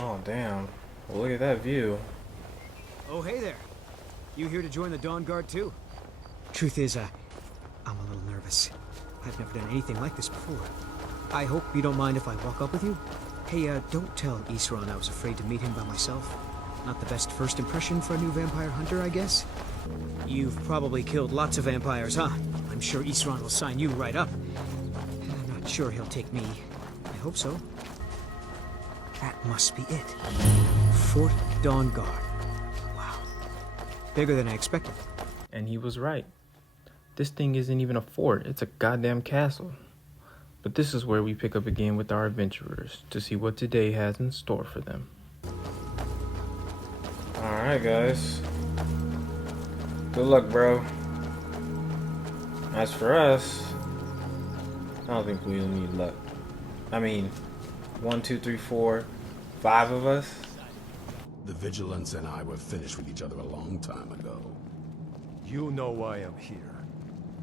Oh, damn. Well, look at that view. Oh, hey there. You here to join the Dawnguard too? Truth is, I'm a little nervous. I've never done anything like this before. I hope you don't mind if I walk up with you. Hey, don't tell Isran I was afraid to meet him by myself. Not the best first impression for a new vampire hunter, I guess. You've probably killed lots of vampires, huh? I'm sure Isran will sign you right up. I'm not sure he'll take me. I hope so. That must be it. Fort Dawnguard. Wow. Bigger than I expected. And he was right. This thing isn't even a fort, it's a goddamn castle. But this is where we pick up again with our adventurers to see what today has in store for them. Alright guys. Good luck, bro. As for us, I don't think we'll need luck. I mean, 1, 2, 3, 4, 5 of us. The Vigilance and I were finished with each other a long time ago. You know why I'm here.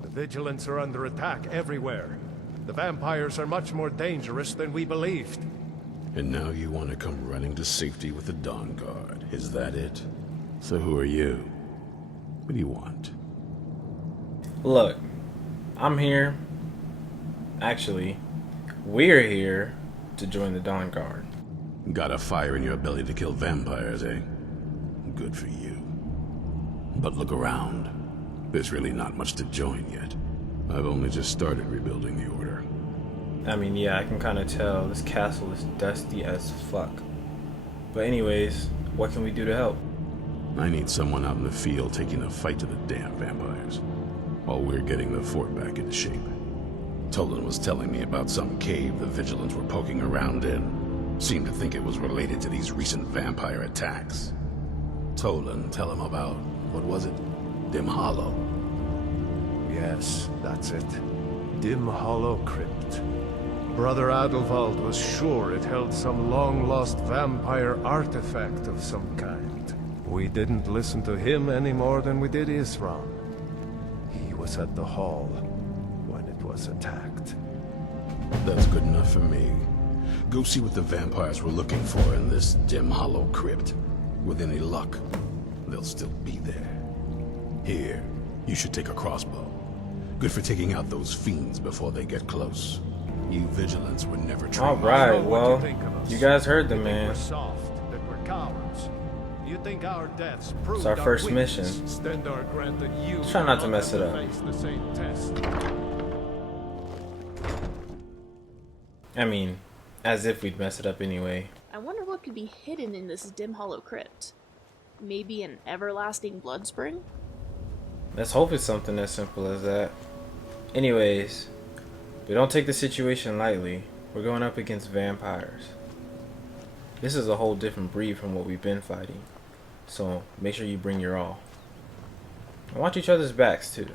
The Vigilance are under attack everywhere. The vampires are much more dangerous than we believed. And now you want to come running to safety with the Dawnguard. Is that it? So who are you? What do you want? Look, I'm here. Actually, we're here to join the Dawnguard. Got a fire in your belly to kill vampires, eh? Good for you. But look around. There's really not much to join yet. I've only just started rebuilding the Order. I mean, yeah, I can kind of tell this castle is dusty as fuck. But anyways, what can we do to help? I need someone out in the field taking the fight to the damn vampires, while we're getting the fort back into shape. Tolan was telling me about some cave the Vigilants were poking around in. Seemed to think it was related to these recent vampire attacks. Tolan, tell him about, what was it? Dim Hollow. Yes, that's it. Dim Hollow Crypt. Brother Adelwald was sure it held some long-lost vampire artifact of some kind. We didn't listen to him any more than we did Isran. He was at the hall when it was attacked. That's good enough for me. Go see what the vampires were looking for in this Dim Hollow Crypt. With any luck, they'll still be there. Here, you should take a crossbow. Good for taking out those fiends before they get close. You Vigilants were never trained. Alright, well, you guys heard the man. We're soft, that we're cowards. You think our deaths proved It's our first mission. Stendar granted you Try not to mess it up. face the same test. I mean, as if we'd mess it up anyway. I wonder what could be hidden in this dim hollow crypt. Maybe an everlasting blood spring? Let's hope it's something as simple as that. Anyways, we don't take the situation lightly. We're going up against vampires. This is a whole different breed from what we've been fighting. So make sure you bring your all. And watch each other's backs too.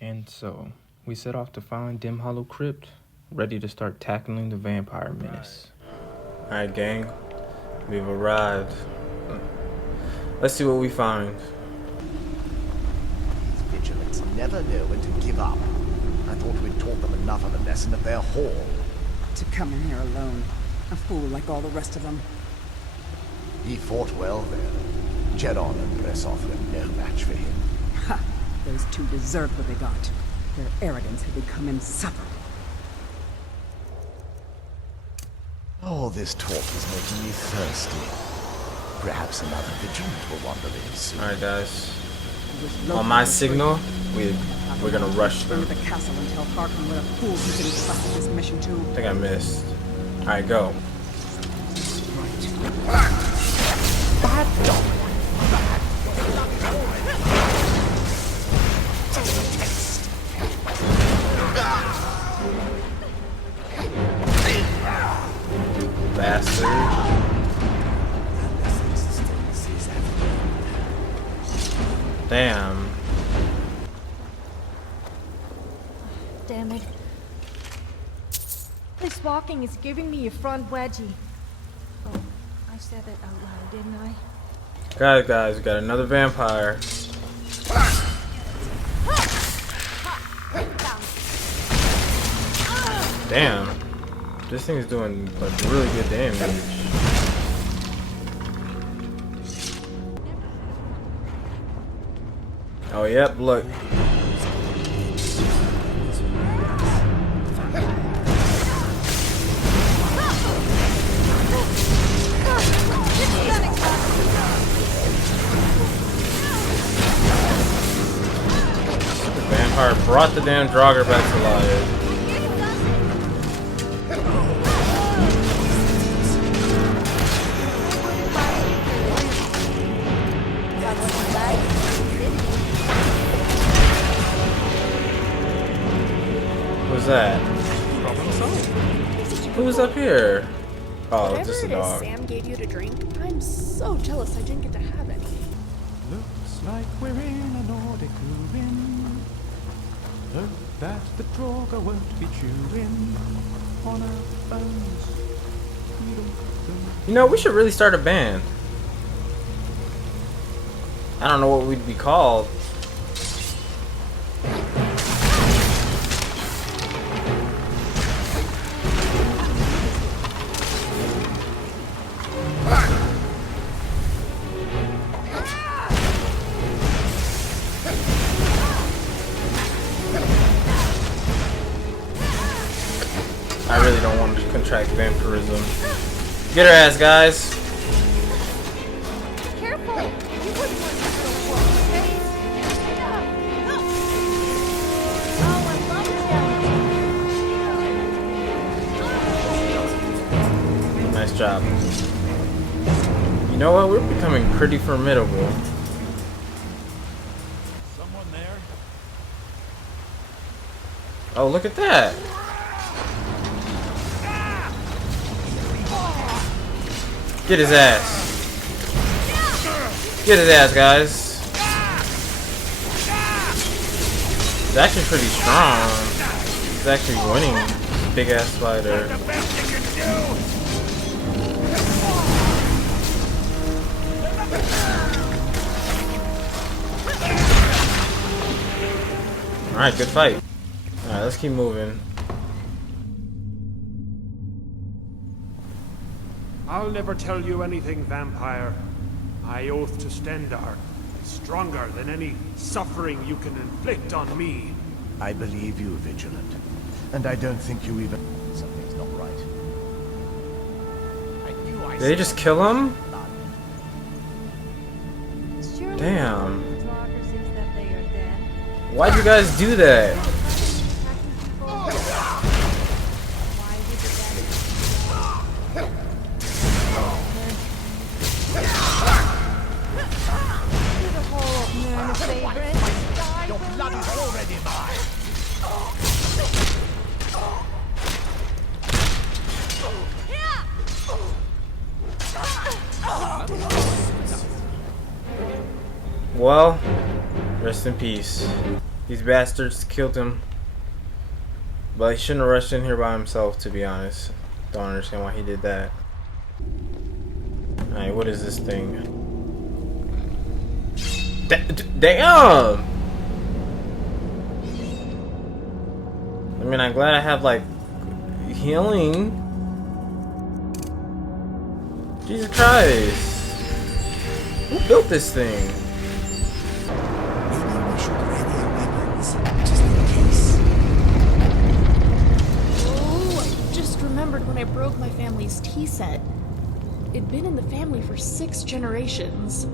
And so, we set off to find Dim Hollow Crypt, ready to start tackling the vampire menace. Alright gang, we've arrived. Let's see what we find. These Vigilants never know when to give up. I thought we'd taught them enough of a lesson at their hall. To come in here alone. A fool like all the rest of them. He fought well there. Jedon and Bresov were no match for him. Ha! Those two deserved what they got. Their arrogance had become insufferable. All this talk is making me thirsty. Perhaps another Vigilant will wander in soon. Alright guys, on my signal, we're gonna rush Burn them. the castle and tell Harkon what a fool he's been entrusted this mission to. I think I missed. Alright, go. Bastard. Damn. Damn it. This walking is giving me a front wedgie. Oh, I said that out loud, didn't I? Guys, we got another vampire. Damn. This thing's doing like really good damage. Oh, yep, look. The vampire brought the damn Draugr back to life. Who's that? Who's up here? Oh, Whatever just a it is dog. Sam gave you to drink, I'm so jealous I didn't get to have any. Looks like we're in a Nordic ruin. Heard that the Draugr won't be chewing on our bones. You know, we should really start a band. I don't know what we'd be called. I really don't want to contract vampirism. Get her ass, guys. Careful! You wouldn't want to throw a wolf, okay? Oh, I love it. Nice job. You know what? We're becoming pretty formidable. Someone there? Oh, look at that. Get his ass. Get his ass, guys. He's actually pretty strong. He's actually winning. Big ass spider. Alright, good fight. Alright, let's keep moving. I'll never tell you anything, vampire. My oath to Stendar is stronger than any suffering you can inflict on me. I believe you, Vigilant. And I don't think you even... Something's not right. I knew I Did they just kill him? Surely Damn. the Draugr sees that they are dead. Why'd you guys do that? Why would the dead? You're the whole man favorite. Your blood is already mine! Well, rest in peace. These bastards killed him. But he shouldn't have rushed in here by himself, to be honest. Don't understand why he did that. Alright, what is this thing? Damn! I mean, I'm glad I have, like, healing. Jesus Christ. Who built this thing? Maybe we should ready our weapons, just in case. Oh, I just remembered when I broke my family's tea set. It'd been in the family for 6 generations.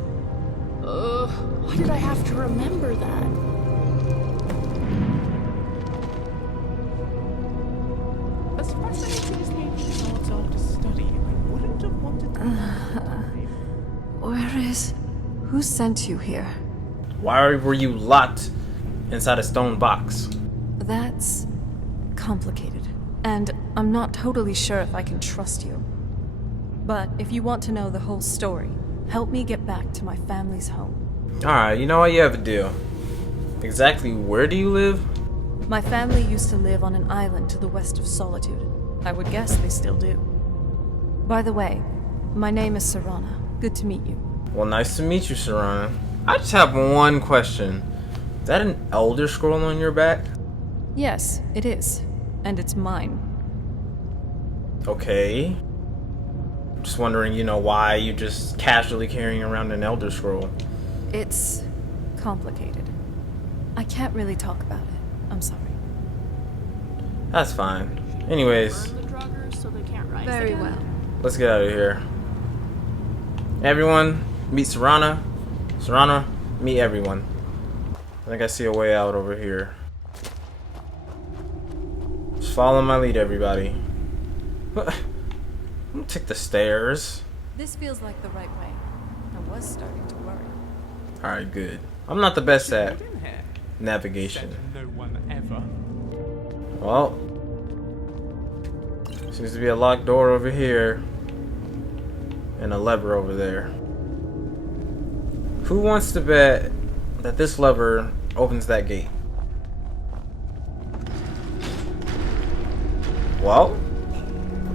Why did I have to remember that? As fascinating as the ancient gods are to study, I wouldn't have wanted to... Where is... Who sent you here? Why were you locked inside a stone box? That's... complicated. And I'm not totally sure if I can trust you. But if you want to know the whole story, help me get back to my family's home. Alright, you know what? You have a deal. Exactly where do you live? My family used to live on an island to the west of Solitude. I would guess they still do. By the way, my name is Serana. Good to meet you. Well, nice to meet you, Serana. I just have one question. Is that an Elder Scroll on your back? Yes, it is. And it's mine. Okay. Just wondering, you know, why you just casually carrying around an Elder Scroll. It's complicated. I can't really talk about it. I'm sorry. That's fine. Anyways, Burn the druggers so they can't rise Very again. well. let's get out of here. Everyone, meet Serana. Serana, meet everyone. I think I see a way out over here. Just follow my lead, everybody. I'm gonna take the stairs. This feels like the right way. I was starting to worry. Alright, good. I'm not the best at In here. navigation. Said no one ever. Well, seems to be a locked door over here. And a lever over there. Who wants to bet that this lever opens that gate? Well,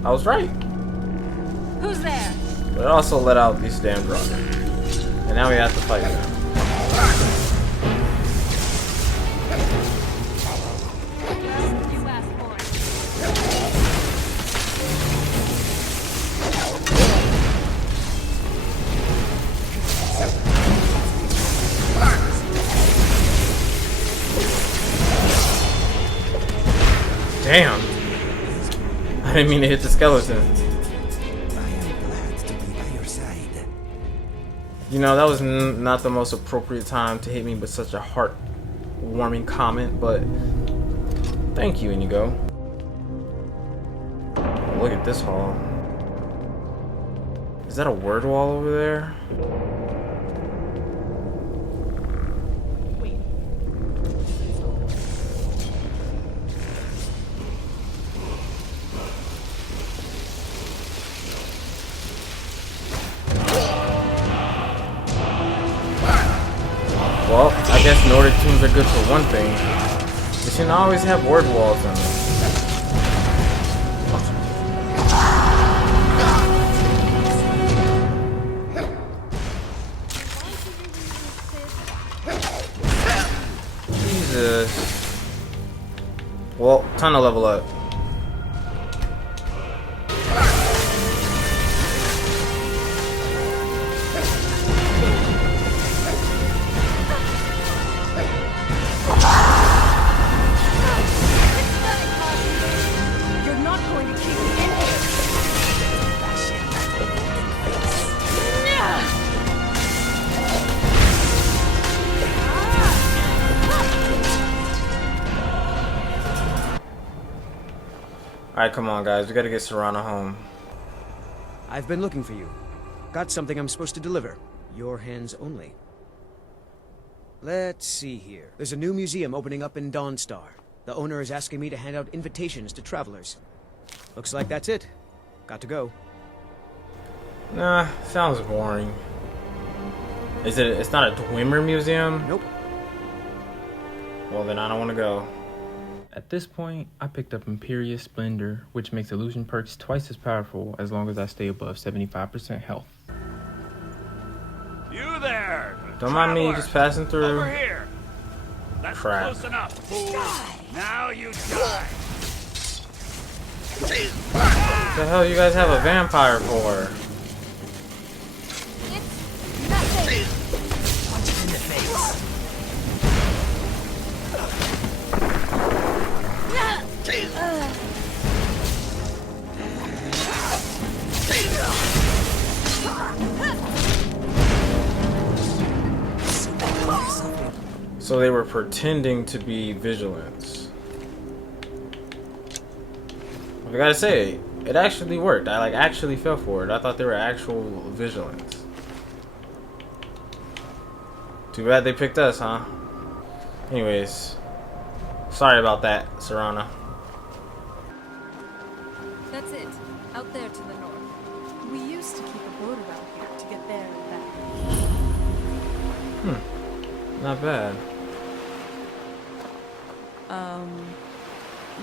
I was right. Who's there? But it also let out these damn drugs. And now we have to fight them. You asked for it. Damn! I didn't mean to hit the skeleton. I am glad to be by your side. You know, that was not the most appropriate time to hit me with such a heart-warming comment, but thank you, Inigo. Look at this hall. Is that a word wall over there? Wait. Well, I guess Nordic tunes are good for one thing. They shouldn't always have word walls in them. Jesus. Well, time to level up. You're not going to keep me in here. Alright, come on, guys. We gotta get Serana home. I've been looking for you. Got something I'm supposed to deliver. Your hands only. Let's see here. There's a new museum opening up in Dawnstar. The owner is asking me to hand out invitations to travelers. Looks like that's it. Got to go. Nah, sounds boring. It's not a Dwemer museum? Nope. Well, then I don't want to go. At this point, I picked up Imperious Splendor, which makes illusion perks twice as powerful as long as I stay above 75% health. You there! Don't mind me just passing through. Over here! That's Crap. close enough, fool! Now you die! What the hell you guys have a vampire for? Punch it in the face. So they were pretending to be vigilance. I gotta say, it actually worked. I actually fell for it. I thought they were actual vigilance. Too bad they picked us, huh? Anyways, sorry about that, Serana. That's it. Out there to the north. We used to keep a boat around here to get there and back. Not bad.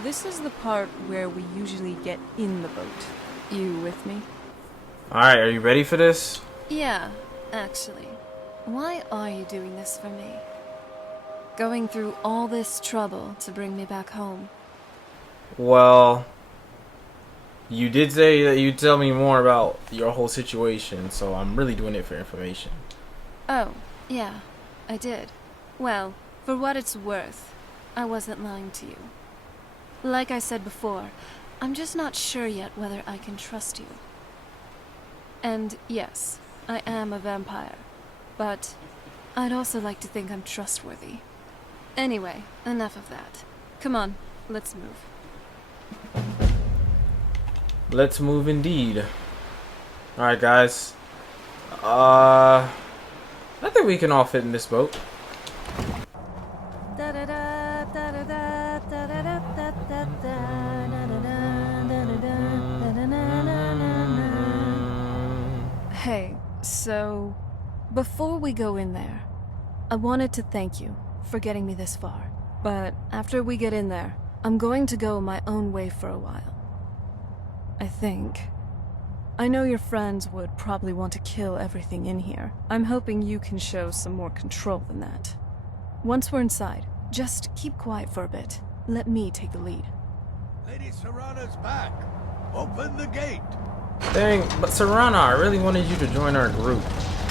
This is the part where we usually get in the boat. You with me? Alright, are you ready for this? Yeah, actually. Why are you doing this for me? Going through all this trouble to bring me back home? Well, you did say that you'd tell me more about your whole situation, so I'm really doing it for information. Oh, yeah, I did. Well, For what it's worth, I wasn't lying to you. Like I said before, I'm just not sure yet whether I can trust you. And yes, I am a vampire, but I'd also like to think I'm trustworthy. Anyway, enough of that. Come on, let's move. Let's move indeed. Alright, guys. I think we can all fit in this boat. Hey, so before we go in there, I wanted to thank you for getting me this far. But after we get in there, I'm going to go my own way for a while. I think. I know your friends would probably want to kill everything in here. I'm hoping you can show some more control than that. Once we're inside, just keep quiet for a bit. Let me take the lead. Lady Serana's back. Open the gate. Dang, but Serana, I really wanted you to join our group.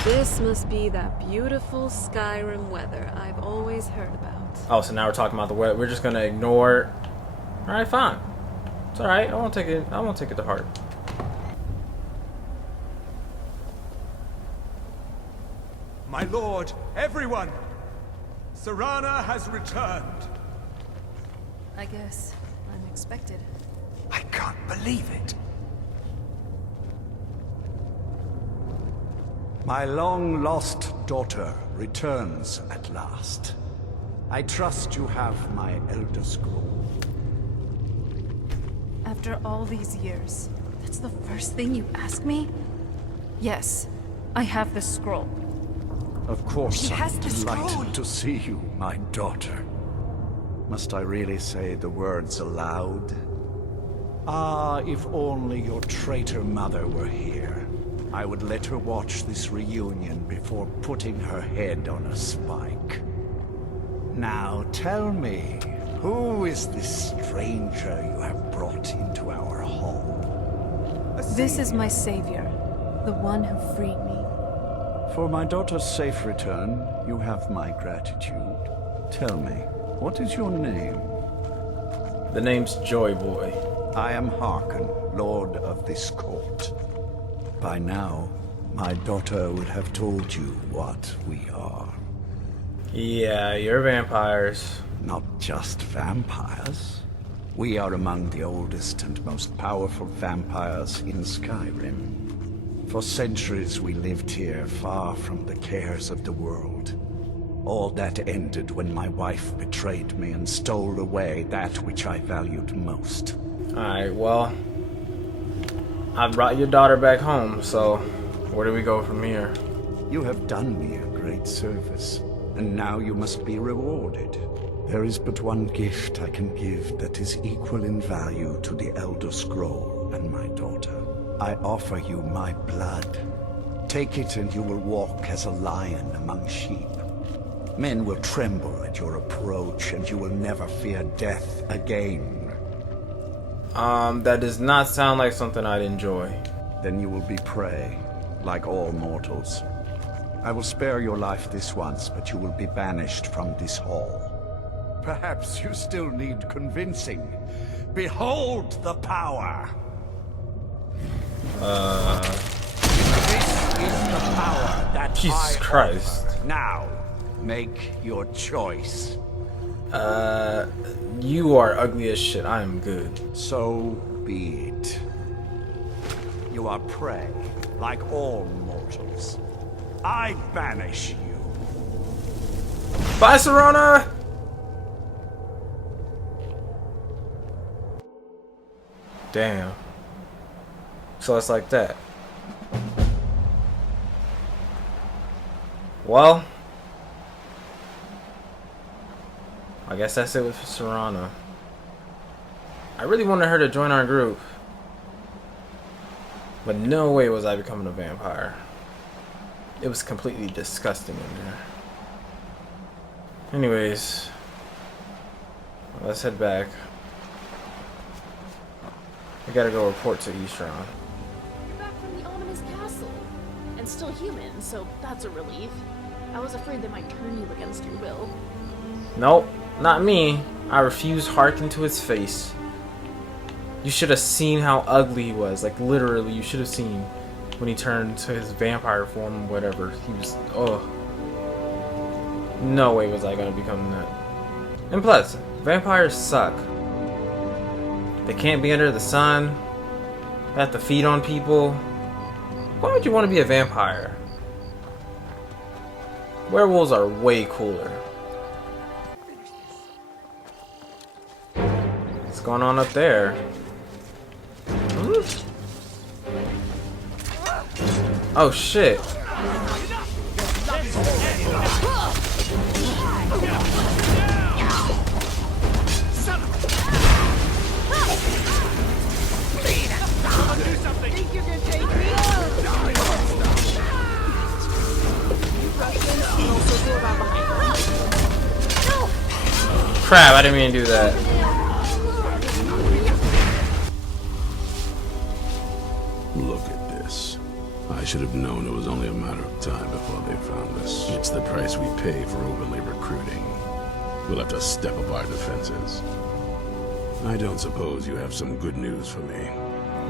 This must be that beautiful Skyrim weather I've always heard about. Oh, so now we're talking about the weather. We're just gonna ignore it. Alright, fine. It's alright. I won't take it to heart. My lord, everyone! Serana has returned. I guess unexpected. I can't believe it. My long-lost daughter returns at last. I trust you have my Elder Scroll. After all these years, that's the first thing you ask me? Yes, I have the scroll. Of course, She has I'm the scroll. delighted to see you, my daughter. Must I really say the words aloud? Ah, if only your traitor mother were here. I would let her watch this reunion before putting her head on a spike. Now tell me, who is this stranger you have brought into our home? This is my savior, the one who freed me. For my daughter's safe return, you have my gratitude. Tell me, what is your name? The name's Joi Boi. I am Harkon, Lord of this court. By now, my daughter would have told you what we are. Yeah, you're vampires. Not just vampires. We are among the oldest and most powerful vampires in Skyrim. For centuries we lived here, far from the cares of the world. All that ended when my wife betrayed me and stole away that which I valued most. Alright, well, I brought your daughter back home, so where do we go from here? You have done me a great service, and now you must be rewarded. There is but one gift I can give that is equal in value to the Elder Scroll and my daughter. I offer you my blood. Take it and you will walk as a lion among sheep. Men will tremble at your approach and you will never fear death again. That does not sound like something I'd enjoy. Then you will be prey, like all mortals. I will spare your life this once, but you will be banished from this hall. Perhaps you still need convincing. Behold the power! This is the power that Jesus I Christ. offer. Now, make your choice. You are ugly as shit. I am good. So be it. You are prey, like all mortals. I banish you. Bye, Serana! Damn. So it's like that. Well, I guess that's it with Serana. I really wanted her to join our group, but no way was I becoming a vampire. It was completely disgusting in there. Anyways, let's head back. We gotta go report to Eastron. You're back from the ominous castle. And still human, so that's a relief. I was afraid they might turn you against your will. Nope, not me. I refuse hearken to his face. You should have seen how ugly he was. Like, literally, you should have seen when he turned to his vampire form or whatever. He was, ugh. No way was I gonna become that. And plus, vampires suck. They can't be under the sun. They have to feed on people. Why would you want to be a vampire? Werewolves are way cooler. What's going on up there? Oh shit. Think you're gonna take me? Crap, I didn't mean to do that. Look at this. I should have known it was only a matter of time before they found us. It's the price we pay for openly recruiting. We'll have to step up our defenses. I don't suppose you have some good news for me.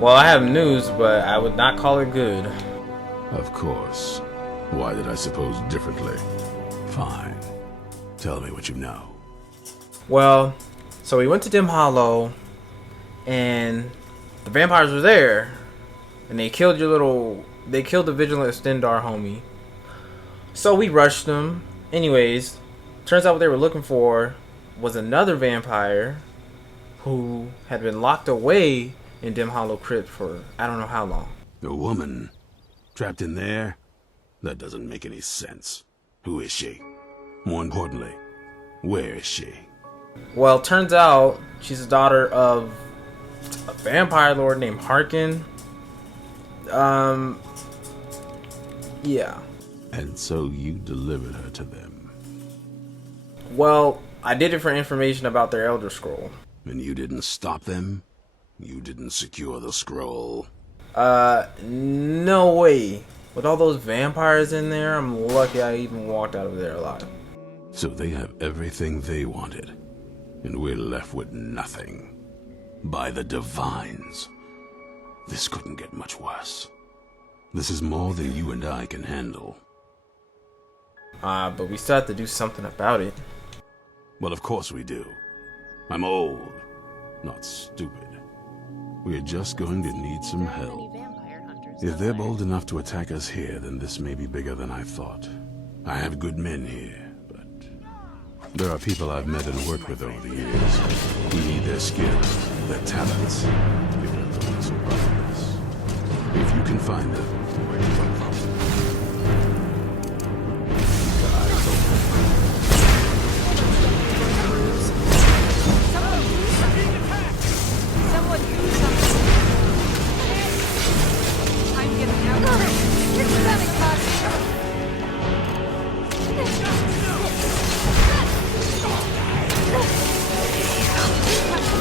Well, I have news, but I would not call it good. Of course. Why did I suppose differently? Fine. Tell me what you know. Well, so we went to Dim Hollow, and the vampires were there, and they killed they killed the vigilant Stendar homie. So we rushed them. Anyways, turns out what they were looking for was another vampire who had been locked away in Dim Hollow Crypt for I don't know how long. A woman? Trapped in there? That doesn't make any sense. Who is she? More importantly, where is she? Well, turns out she's the daughter of a vampire lord named Harkin. Yeah. And so you delivered her to them. Well, I did it for information about their Elder Scroll. And you didn't stop them? You didn't secure the scroll? No way. With all those vampires in there, I'm lucky I even walked out of there alive. So they have everything they wanted, and we're left with nothing. By the Divines. This couldn't get much worse. This is more than you and I can handle. But we still have to do something about it. Well, of course we do. I'm old, not stupid. We're just going to need some help. If they're bold enough to attack us here, then this may be bigger than I thought. I have good men here, but there are people I've met and worked with over the years. We need their skills, their talents. If we're going to survive this. If you can find them, where you come from. Keep your eyes open. Someone do something. I'm getting out of here. It's running past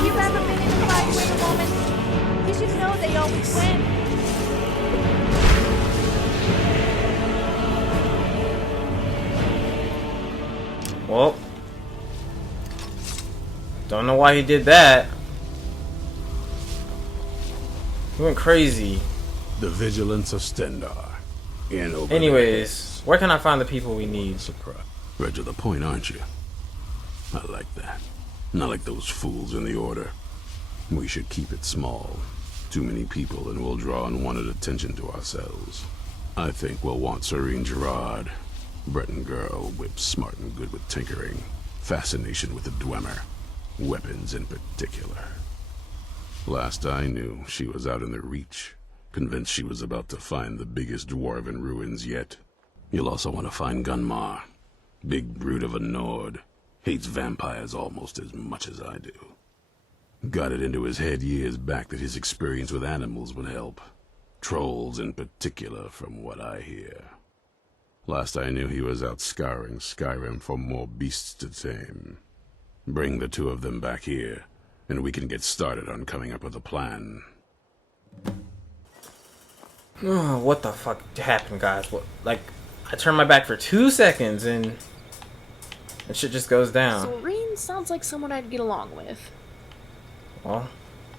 You've ever been in a fight with a woman? You should know they always win. Well, don't know why he did that. He went crazy. The vigilance of Stendar. Anyways, where can I find the people we need? Surprise. Right to the point, aren't you? I like that. Not like those fools in the Order. We should keep it small. Too many people and we'll draw unwanted attention to ourselves. I think we'll want Serene Gerard. Breton girl, whip smart and good with tinkering. Fascination with the Dwemer. Weapons in particular. Last I knew, she was out in the Reach. Convinced she was about to find the biggest dwarven ruins yet. You'll also want to find Gunmar. Big brute of a Nord. Hates vampires almost as much as I do. Got it into his head years back that his experience with animals would help. Trolls in particular, from what I hear. Last I knew he was out scouring Skyrim for more beasts to tame. Bring the two of them back here, and we can get started on coming up with a plan. Oh, what the fuck happened, guys? What, like, I turned my back for 2 seconds and And shit just goes down. Serene sounds like someone I'd get along with. Well,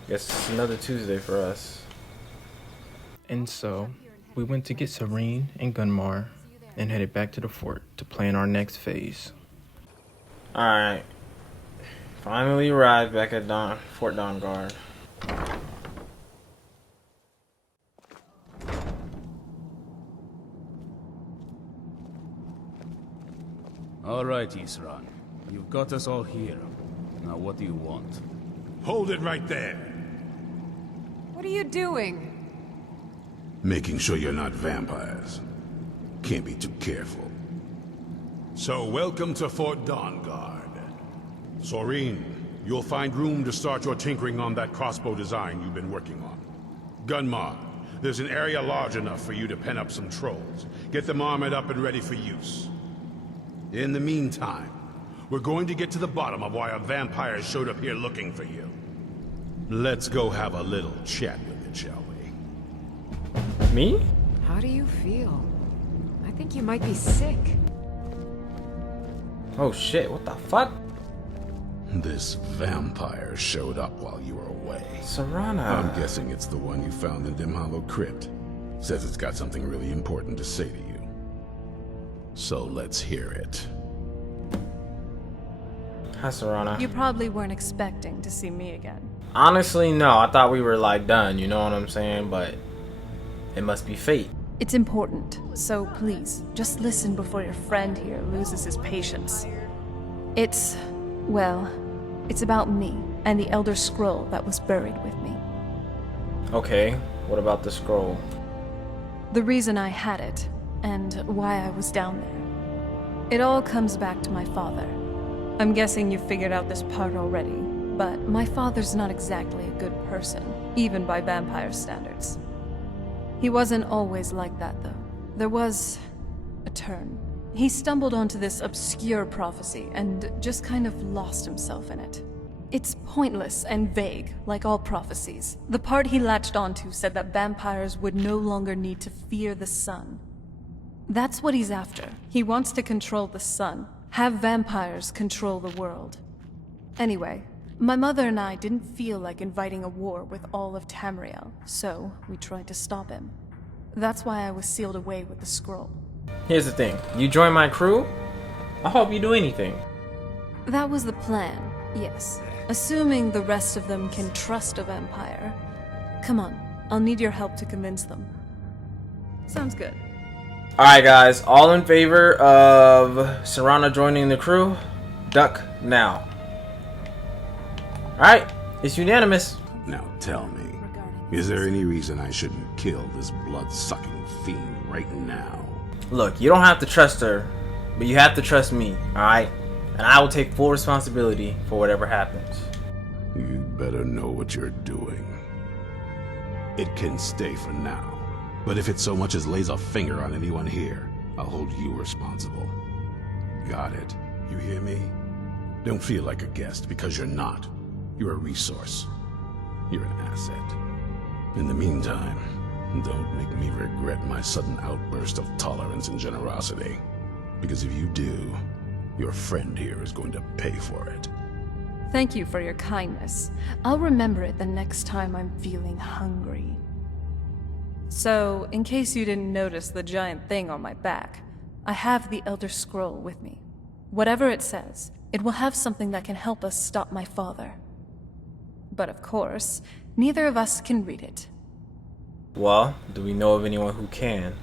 guess it's another Tuesday for us. And so, we went to get Serene and Gunmar and headed back to the fort to plan our next phase. Alright. Finally arrived back at Fort Dawnguard. All right, Isran. You've got us all here. Now what do you want? Hold it right there. What are you doing? Making sure you're not vampires. Can't be too careful. So, welcome to Fort Dawnguard. Serene, you'll find room to start your tinkering on that crossbow design you've been working on. Gunmar, there's an area large enough for you to pen up some trolls. Get them armored up and ready for use. In the meantime, we're going to get to the bottom of why a vampire showed up here looking for you. Let's go have a little chat with it, shall we? Me? How do you feel? I think you might be sick. Oh shit, what the fuck? This vampire showed up while you were away. Serana. I'm guessing it's the one you found in Dim Hollow Crypt. Says it's got something really important to say to you. So let's hear it. Hi, Serana. You probably weren't expecting to see me again. Honestly, no. I thought we were like done, you know what I'm saying? But it must be fate. It's important, so please, just listen before your friend here loses his patience. It's, well, it's about me and the Elder Scroll that was buried with me. Okay, what about the scroll? The reason I had it, and why I was down there. It all comes back to my father. I'm guessing you figured out this part already, but my father's not exactly a good person, even by vampire standards. He wasn't always like that, though. There was a turn. He stumbled onto this obscure prophecy and just kind of lost himself in it. It's pointless and vague, like all prophecies. The part he latched onto said that vampires would no longer need to fear the sun. That's what he's after. He wants to control the sun, have vampires control the world. Anyway, my mother and I didn't feel like inviting a war with all of Tamriel, so we tried to stop him. That's why I was sealed away with the scroll. Here's the thing. You join my crew? I'll help you do anything. That was the plan, yes. Assuming the rest of them can trust a vampire. Come on, I'll need your help to convince them. Sounds good. Alright guys, all in favor of Serana joining the crew? Duck now. Alright, it's unanimous. Now tell me, is there any reason I shouldn't kill this blood-sucking fiend right now? Look, you don't have to trust her, but you have to trust me, alright? And I will take full responsibility for whatever happens. You better know what you're doing. It can stay for now. But if it so much as lays a finger on anyone here, I'll hold you responsible. Got it? You hear me? Don't feel like a guest, because you're not. You're a resource. You're an asset. In the meantime, don't make me regret my sudden outburst of tolerance and generosity. Because if you do, your friend here is going to pay for it. Thank you for your kindness. I'll remember it the next time I'm feeling hungry. So, in case you didn't notice the giant thing on my back, I have the Elder Scroll with me. Whatever it says, it will have something that can help us stop my father. But of course, neither of us can read it. Well, do we know of anyone who can?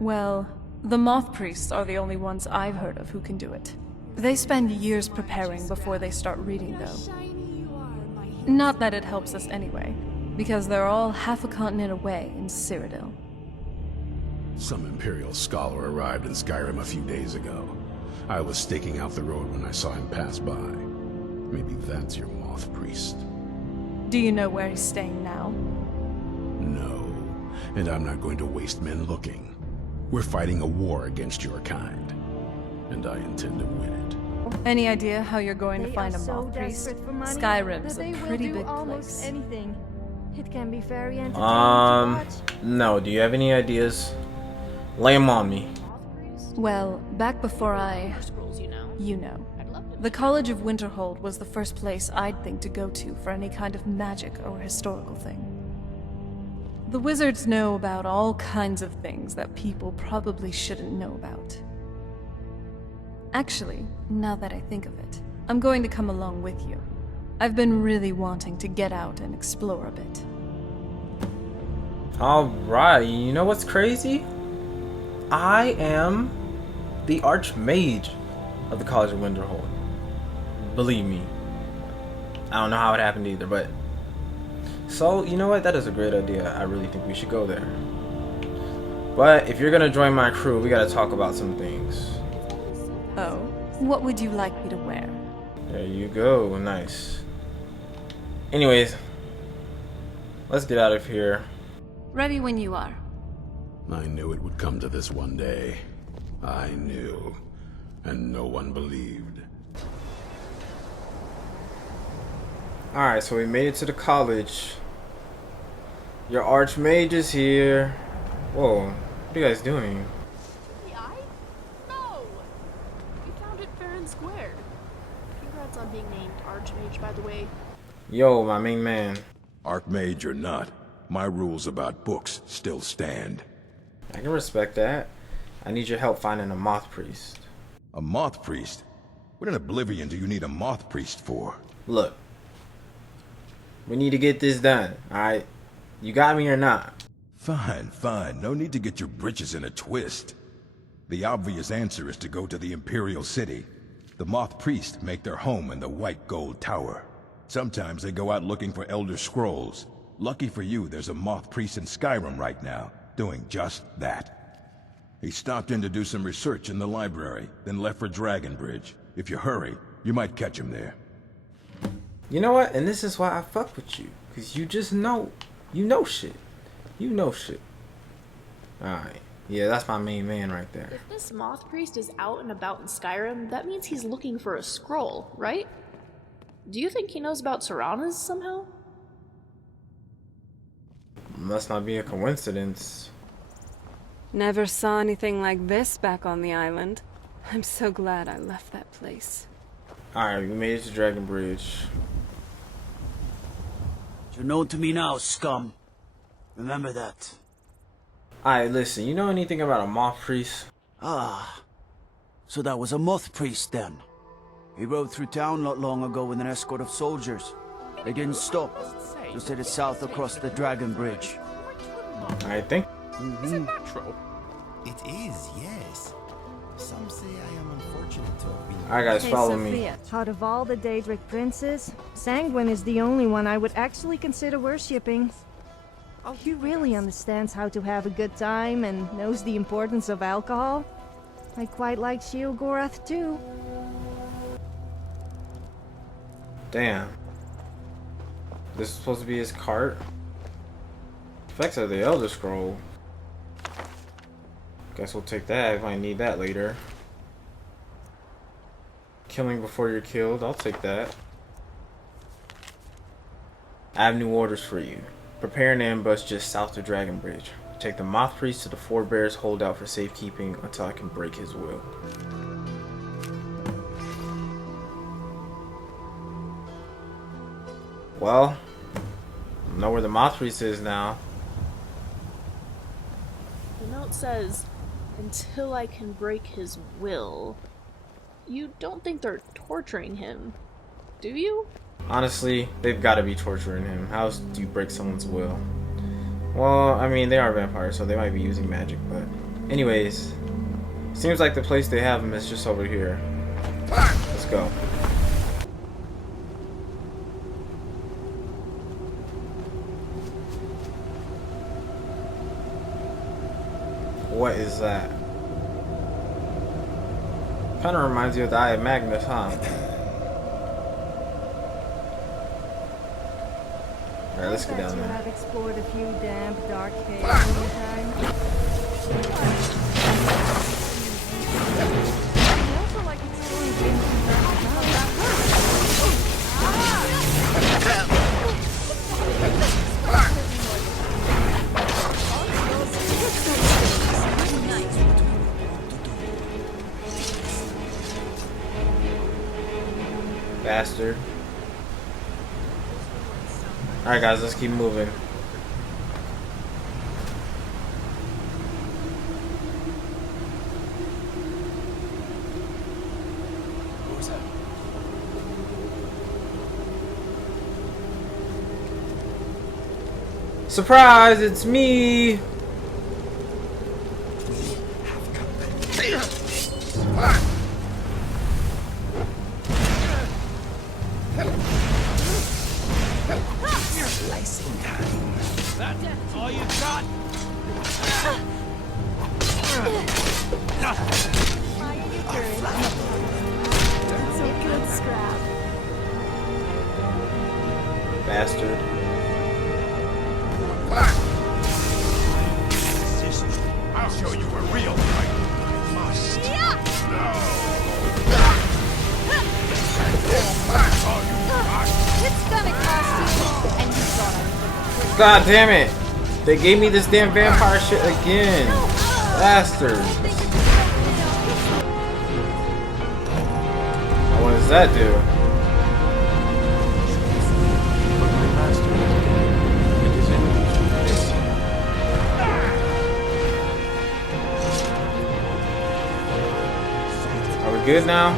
Well, the Moth Priests are the only ones I've heard of who can do it. They spend years preparing before they start reading, though. Not that it helps us anyway, because they're all half a continent away in Cyrodiil. Some Imperial scholar arrived in Skyrim a few days ago. I was staking out the road when I saw him pass by. Maybe that's your Moth Priest. Do you know where he's staying now? No, and I'm not going to waste men looking. We're fighting a war against your kind, and I intend to win it. Any idea how you're going to find a so Moth Priest? desperate for money Skyrim's that a they will pretty do big almost place. anything. It can be very entertaining to watch. No. Do you have any ideas? Lay them on me. Well, back before I... Scrolls, you know. You know. I'd love to. The College of Winterhold was the first place I'd think to go to for any kind of magic or historical thing. The wizards know about all kinds of things that people probably shouldn't know about. Actually, now that I think of it, I'm going to come along with you. I've been really wanting to get out and explore a bit. Alright, you know what's crazy? I am the Archmage of the College of Winterhold. Believe me. I don't know how it happened either, but... So, you know what? That is a great idea. I really think we should go there. But if you're gonna join my crew, we gotta talk about some things. Oh, what would you like me to wear? There you go. Nice. Anyways, let's get out of here. Ready when you are. I knew it would come to this one day. I knew. And no one believed. Alright, so we made it to the college. Your Archmage is here. Whoa, what are you guys doing? The eye? No! We found it fair and square. Congrats on being named Archmage, by the way. Yo, my main man. Archmage or not, my rules about books still stand. I can respect that. I need your help finding a moth priest. A moth priest? What in Oblivion do you need a moth priest for? Look. We need to get this done, alright? You got me or not? Fine, fine. No need to get your britches in a twist. The obvious answer is to go to the Imperial City. The moth priests make their home in the White Gold Tower. Sometimes they go out looking for Elder Scrolls. Lucky for you, there's a moth priest in Skyrim right now, doing just that. He stopped in to do some research in the library, then left for Dragonbridge. If you hurry, you might catch him there. You know what? And this is why I fuck with you. Because you just know. You know shit. You know shit. Alright. Yeah, that's my main man right there. If this moth priest is out and about in Skyrim, that means he's looking for a scroll, right? Do you think he knows about Serana's somehow? Must not be a coincidence. Never saw anything like this back on the island. I'm so glad I left that place. Alright, we made it to Dragonbridge. You're known to me now, scum. Remember that. Alright, listen, you know anything about a moth priest? Ah, so that was a moth priest then. He rode through town not long ago with an escort of soldiers. They didn't stop, just headed south across the Dragon Bridge. I think. Is it natural? It is, yes. Some say I am unfortunate to have been... Alright guys, follow me. Out of all the Daedric princes, Sanguine is the only one I would actually consider worshipping. He really understands how to have a good time and knows the importance of alcohol. I quite like Sheogorath too. Damn. This is supposed to be his cart? Effects of the Elder Scroll. Guess we'll take that if I need that later. Killing before you're killed, I'll take that. I have new orders for you. Prepare an ambush just south of Dragonbridge. Take the Moth Priest to the Four Bears holdout for safekeeping until I can break his will. Well, I know where the Moth Priest is now. The note says, until I can break his will. You don't think they're torturing him, do you? Honestly, they've got to be torturing him. How else do you break someone's will? Well, I mean, they are vampires, so they might be using magic, but... Anyways, seems like the place they have him is just over here. Let's go. What is that? Kind of reminds you of the Eye of Magnus, huh? Alright, let's get down You there. have explored a few damp, dark caves in your time. I also like exploring things Bastard. Alright guys, let's keep moving. Surprise, it's me! Slicing time. That's all you got? That's a good scrap. Bastard. I'll show you a real fight. I must. It's gonna cost you, and you thought I God damn it! They gave me this damn vampire shit again. Bastards. Now what does that do? Are we good now?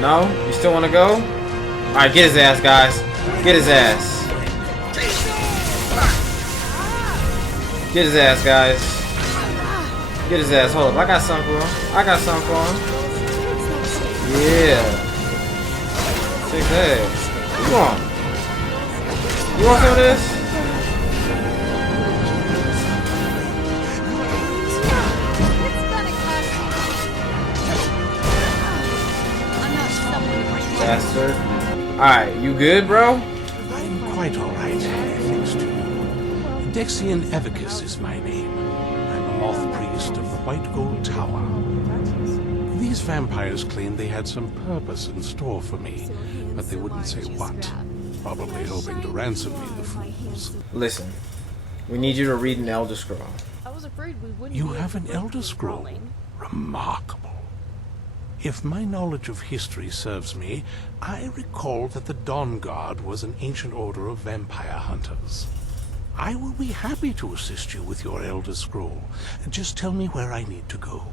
No? You still want to go? Alright, get his ass, guys. Get his ass. Get his ass, guys. Get his ass. Hold up. I got something for him. I got something for him. Yeah. Take that. What you want? You want some of this? Bastard. Alright, you good, bro? I'm quite alright, thanks to you. Dexian Evicus is my name. I'm a moth priest of the White Gold Tower. These vampires claimed they had some purpose in store for me, but they wouldn't say what. Probably hoping to ransom me, the fools. Listen, we need you to read an Elder Scroll. I was afraid we wouldn't. You have an Elder Scroll? Remarkable. If my knowledge of history serves me, I recall that the Dawnguard was an ancient order of vampire hunters. I will be happy to assist you with your Elder Scroll. Just tell me where I need to go.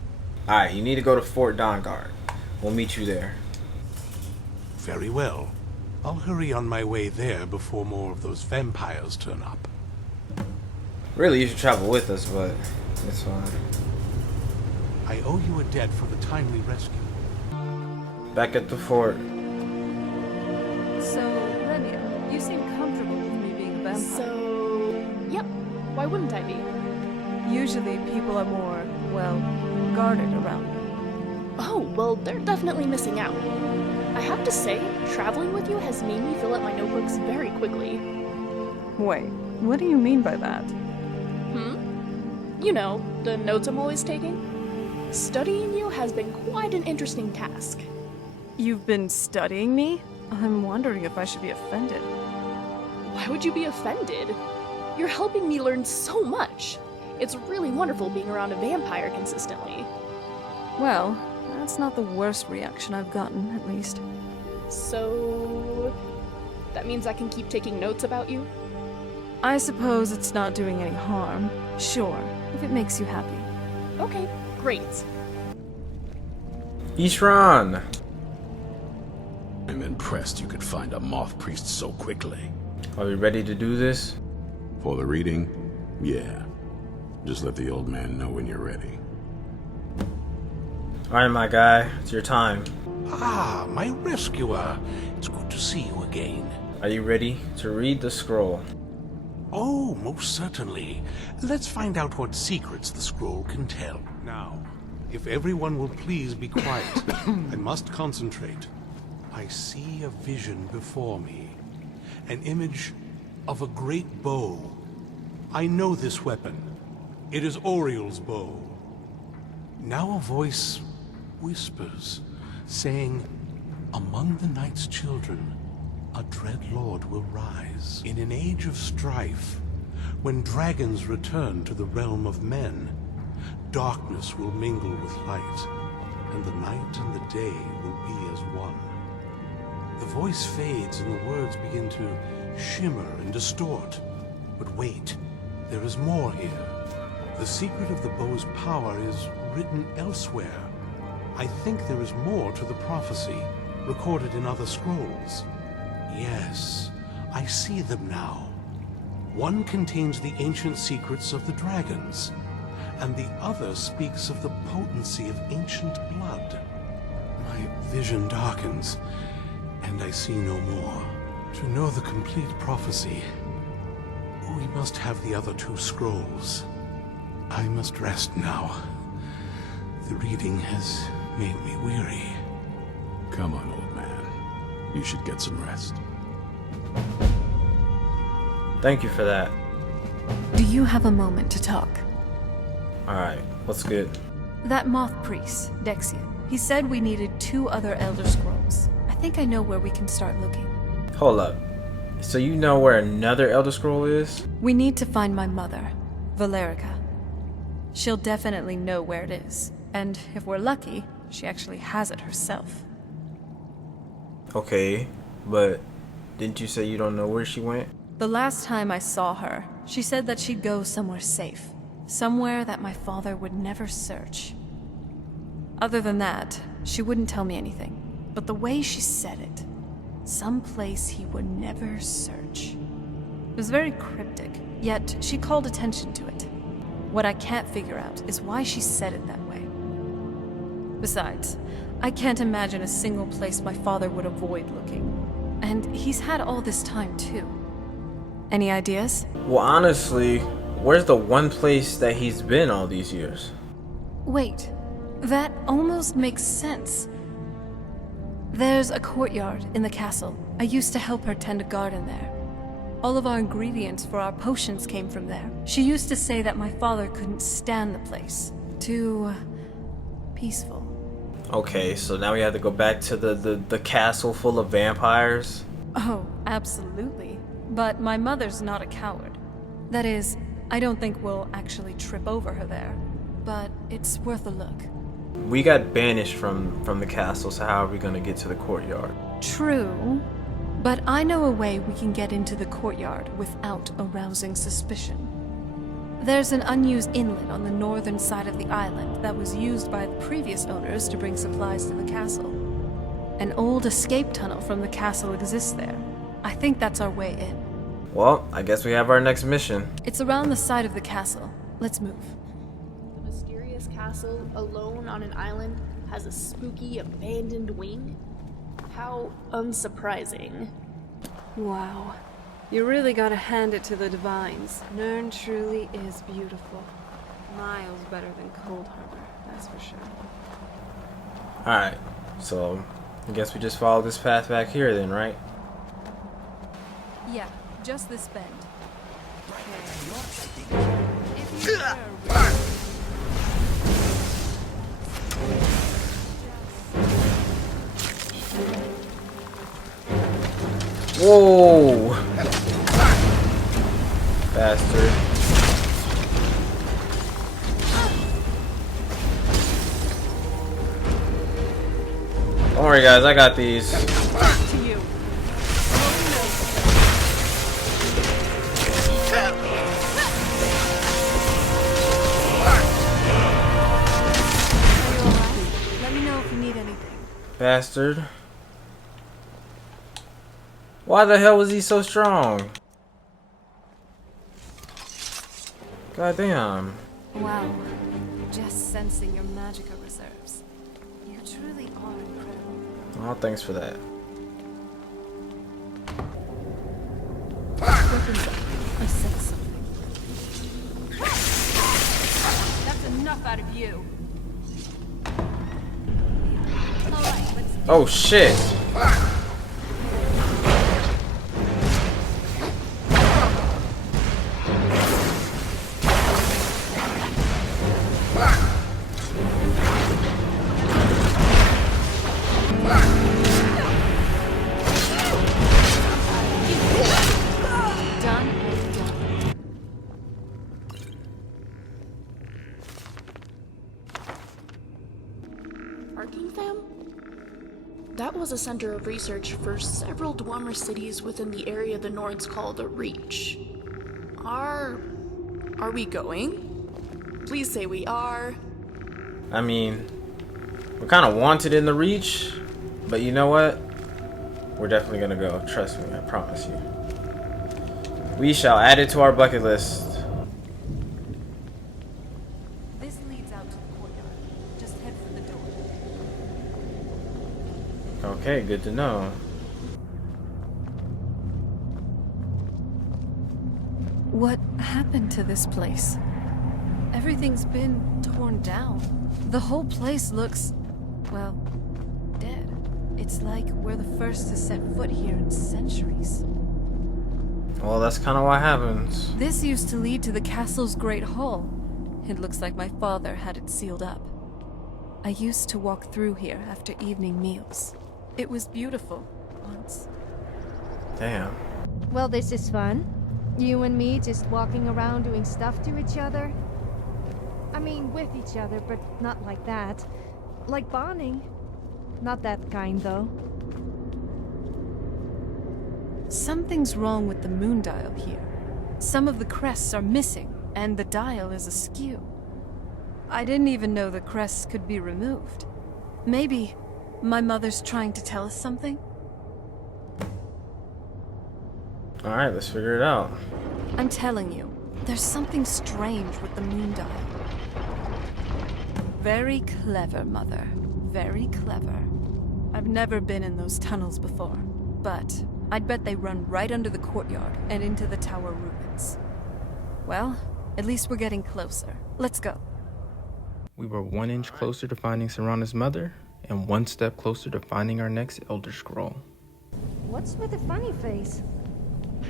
Alright, you need to go to Fort Dawnguard. We'll meet you there. Very well. I'll hurry on my way there before more of those vampires turn up. Really, you should travel with us, but it's fine. I owe you a debt for the timely rescue. Back at the fort. So, Renia, you seem comfortable with me being a vampire. So, yep. Why wouldn't I be? Usually people are more, well, guarded around me. Oh, well, they're definitely missing out. I have to say, traveling with you has made me fill up my notebooks very quickly. Wait, what do you mean by that? You know, the notes I'm always taking. Studying you has been quite an interesting task. You've been studying me? I'm wondering if I should be offended. Why would you be offended? You're helping me learn so much. It's really wonderful being around a vampire consistently. Well, that's not the worst reaction I've gotten, at least. So... that means I can keep taking notes about you? I suppose it's not doing any harm. Sure, if it makes you happy. Okay, great. Ishran! I'm impressed you could find a moth priest so quickly. Are we ready to do this? For the reading? Yeah. Just let the old man know when you're ready. Alright, my guy. It's your time. Ah, my rescuer. It's good to see you again. Are you ready to read the scroll? Oh, most certainly. Let's find out what secrets the scroll can tell. Now, if everyone will please be quiet, I must concentrate. I see a vision before me. An image of a great bow. I know this weapon. It is Auri-El's bow. Now a voice whispers, saying, among the night's children, a dread lord will rise. In an age of strife, when dragons return to the realm of men, darkness will mingle with light, and the night and the day will be as one. The voice fades and the words begin to shimmer and distort. But wait, there is more here. The secret of the bow's power is written elsewhere. I think there is more to the prophecy, recorded in other scrolls. Yes, I see them now. One contains the ancient secrets of the dragons, and the other speaks of the potency of ancient blood. My vision darkens, and I see no more. To know the complete prophecy, we must have the other two scrolls. I must rest now. The reading has made me weary. Come on, old man. You should get some rest. Thank you for that. Do you have a moment to talk? Alright, what's good? That moth priest, Dexian, he said we needed 2 other Elder Scrolls. I think I know where we can start looking. Hold up. So you know where another Elder Scroll is? We need to find my mother, Valerica. She'll definitely know where it is. And if we're lucky, she actually has it herself. Okay, but didn't you say you don't know where she went? The last time I saw her, she said that she'd go somewhere safe. Somewhere that my father would never search. Other than that, she wouldn't tell me anything. But the way she said it, someplace he would never search. It was very cryptic, yet she called attention to it. What I can't figure out is why she said it that way. Besides, I can't imagine a single place my father would avoid looking. And he's had all this time too. Any ideas? Well, honestly, where's the one place that he's been all these years? Wait, that almost makes sense. There's a courtyard in the castle. I used to help her tend a garden there. All of our ingredients for our potions came from there. She used to say that my father couldn't stand the place. Too peaceful. Okay, so now we have to go back to the castle full of vampires? Oh, absolutely. But my mother's not a coward. That is, I don't think we'll actually trip over her there. But it's worth a look. We got banished from the castle, so how are we gonna get to the courtyard? True. But I know a way we can get into the courtyard without arousing suspicion. There's an unused inlet on the northern side of the island that was used by the previous owners to bring supplies to the castle. An old escape tunnel from the castle exists there. I think that's our way in. Well, I guess we have our next mission. It's around the side of the castle. Let's move. The mysterious castle, alone on an island, has a spooky, abandoned wing? How unsurprising. Wow. You really gotta hand it to the Divines. Nern truly is beautiful. Miles better than Cold Harbor, that's for sure. Alright, so I guess we just follow this path back here then, right? Yeah, just this bend. Whoa! Bastard. Don't worry guys, I got these. To you. Let me know if you need anything. Bastard. Why the hell was he so strong? Goddamn. Wow. Just sensing your magical reserves. You truly are incredible. Oh, thanks for that. Weapons up. I sense something. That's enough out of you. Alright, let's Oh shit. Parking fam? That was a center of research for several Dwemer cities within the area the Nords call the Reach. Are we going? Please say we are. I mean, we're kind of wanted in the Reach, but you know what? We're definitely gonna go. Trust me, I promise you. We shall add it to our bucket list. This leads out to the courtyard. Just head for the door. Okay, good to know. What happened to this place? Everything's been torn down. The whole place looks, well, dead. It's like we're the first to set foot here in centuries. Well, that's kind of what happens. This used to lead to the castle's great hall. It looks like my father had it sealed up. I used to walk through here after evening meals. It was beautiful once. Damn. Well, this is fun. You and me just walking around doing stuff to each other. I mean, with each other, but not like that. Like bonding. Not that kind, though. Something's wrong with the moon dial here. Some of the crests are missing, and the dial is askew. I didn't even know the crests could be removed. Maybe my mother's trying to tell us something? Alright, let's figure it out. I'm telling you, there's something strange with the moon dial. Very clever, Mother. Very clever. I've never been in those tunnels before, but I'd bet they run right under the courtyard and into the tower ruins. Well, at least we're getting closer. Let's go. We were 1 inch closer to finding Serana's mother, and 1 step closer to finding our next Elder Scroll. What's with the funny face?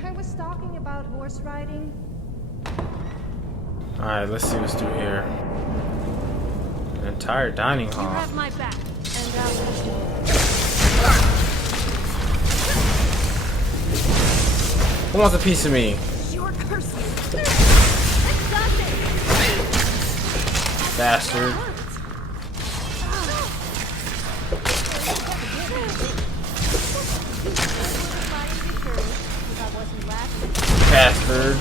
I was talking about horse riding. Alright, let's see what's through here. An entire dining hall. You have my back, and I'll let you. Who wants a piece of me? You're cursed. Bastard. Bastard.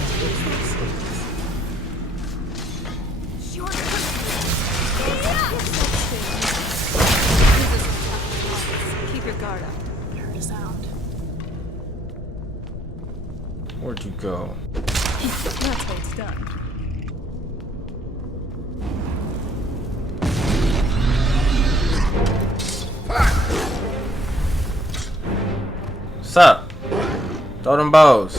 Keep your guard up. Heard a sound. Where'd you go? That's how it's done. What's up? Throw them bows.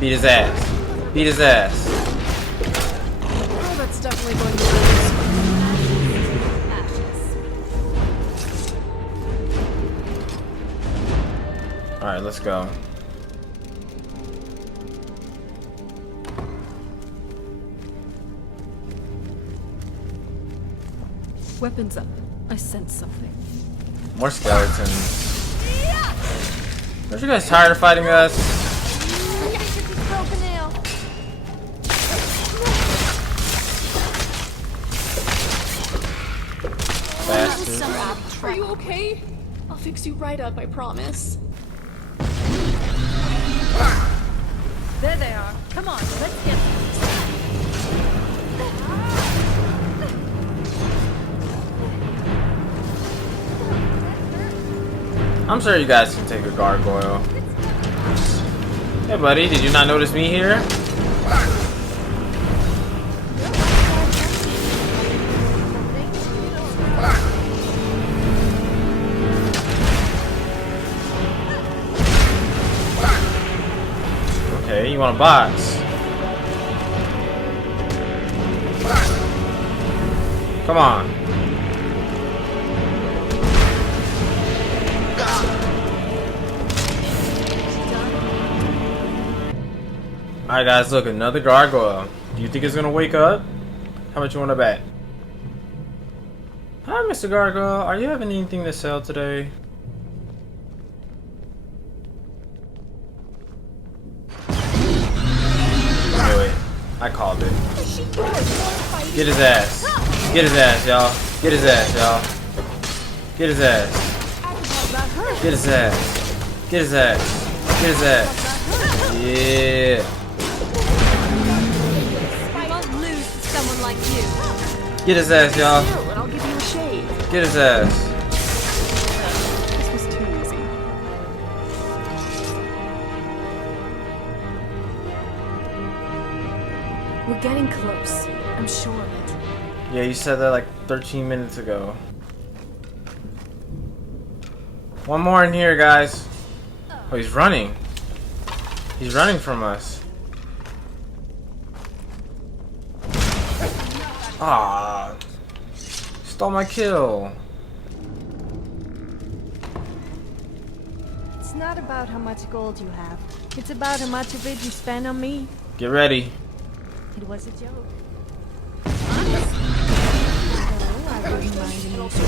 Beat his ass. Beat his ass. Oh, that's definitely going to be Alright, let's go. Weapons up. I sense something. More skeletons. Aren't you guys tired of fighting us? Bastard. Are you okay? I'll fix you right up, I promise. There they are. Come on, let's get them. I'm sure you guys can take a gargoyle. Hey buddy, did you not notice me here? Okay, you want a box? Come on. Alright guys, look, another gargoyle. Do you think it's gonna wake up? How much you wanna bet? Hi, Mr. Gargoyle. Are you having anything to sell today? Wait, I called it. Get his ass. Get his ass, y'all. Get his ass, y'all. Get his ass. Get his ass. Get his ass. Get his ass. Yeah. I won't lose to someone like you. Get his ass, y'all. And I'll give you a shade. Get his ass. This was too easy. We're getting close. I'm sure of it. Yeah, you said that like 13 minutes ago. One more in here, guys. Oh, he's running. He's running from us. Ah, stole my kill. It's not about how much gold you have. It's about how much of it you spend on me. Get ready. It was a joke. Oh, I wouldn't mind an introduction.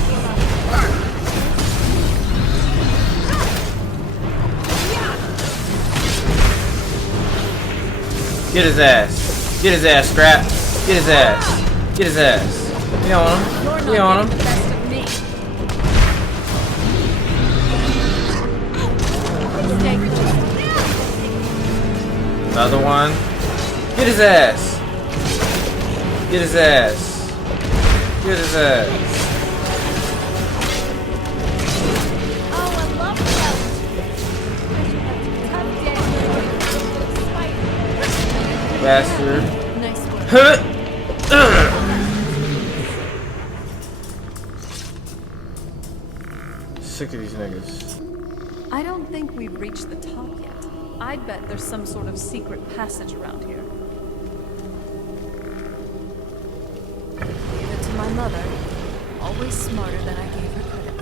Get his ass. Get his ass, Scrap. Get his ass. Get his ass. You on him. You on him. Another one. Get his ass. Get his ass. Get his ass. Bastard. Nice Sick of these niggas. I don't think we've reached the top yet. I bet there's some sort of secret passage around here. Leave it to my mother. Always smarter than I gave her credit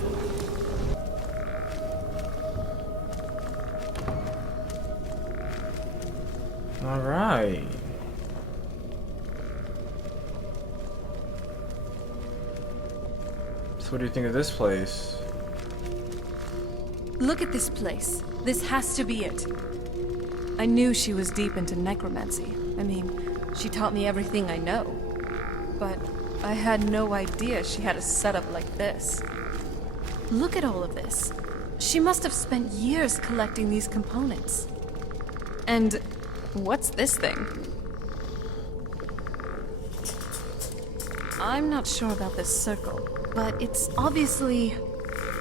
for. Alright. So what do you think of this place? Look at this place. This has to be it. I knew she was deep into necromancy. I mean, she taught me everything I know. But I had no idea she had a setup like this. Look at all of this. She must have spent years collecting these components. And what's this thing? I'm not sure about this circle, but it's obviously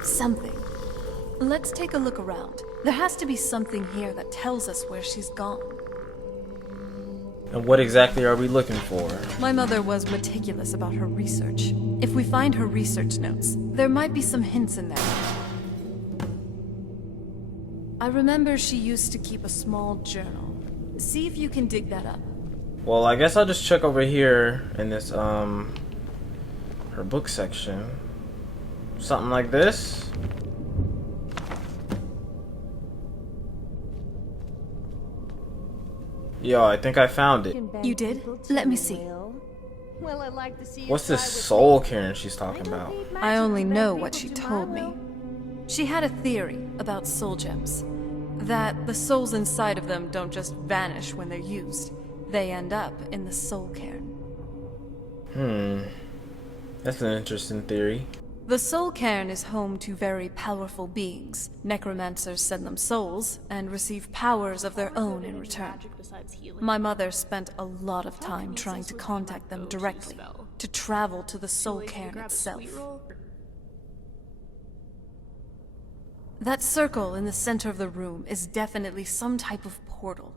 something. Let's take a look around. There has to be something here that tells us where she's gone. And what exactly are we looking for? My mother was meticulous about her research. If we find her research notes, there might be some hints in there. I remember she used to keep a small journal. See if you can dig that up. Well, I guess I'll just check over here in this, her book section. Something like this? Yo, I think I found it. You did? Let me see. Well, I'd like to see you What's this try with soul cairn she's talking about? I only know what she told me. She had a theory about soul gems. That the souls inside of them don't just vanish when they're used. They end up in the soul cairn. That's an interesting theory. The soul cairn is home to very powerful beings. Necromancers send them souls and receive powers of their own in return. My mother spent a lot of time trying to contact them directly, to travel to the soul cairn itself. That circle in the center of the room is definitely some type of portal.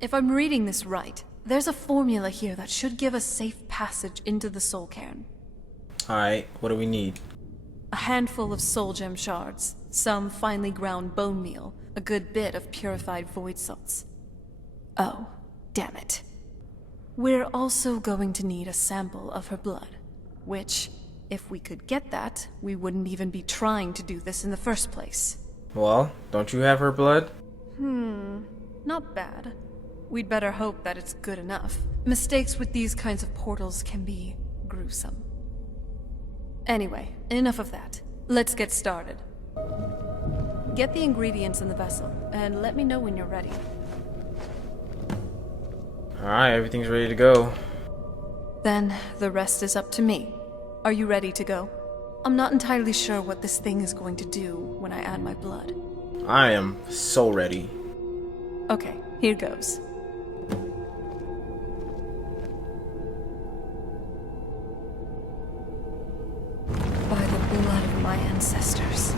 If I'm reading this right, there's a formula here that should give us safe passage into the soul cairn. Alright, what do we need? A handful of soul gem shards, some finely ground bone meal, a good bit of purified void salts. Oh, damn it. We're also going to need a sample of her blood, which, if we could get that, we wouldn't even be trying to do this in the first place. Well, don't you have her blood? Not bad. We'd better hope that it's good enough. Mistakes with these kinds of portals can be gruesome. Anyway, enough of that. Let's get started. Get the ingredients in the vessel, and let me know when you're ready. Alright, everything's ready to go. Then the rest is up to me. Are you ready to go? I'm not entirely sure what this thing is going to do when I add my blood. I am so ready. Okay, here goes. By the blood of my ancestors.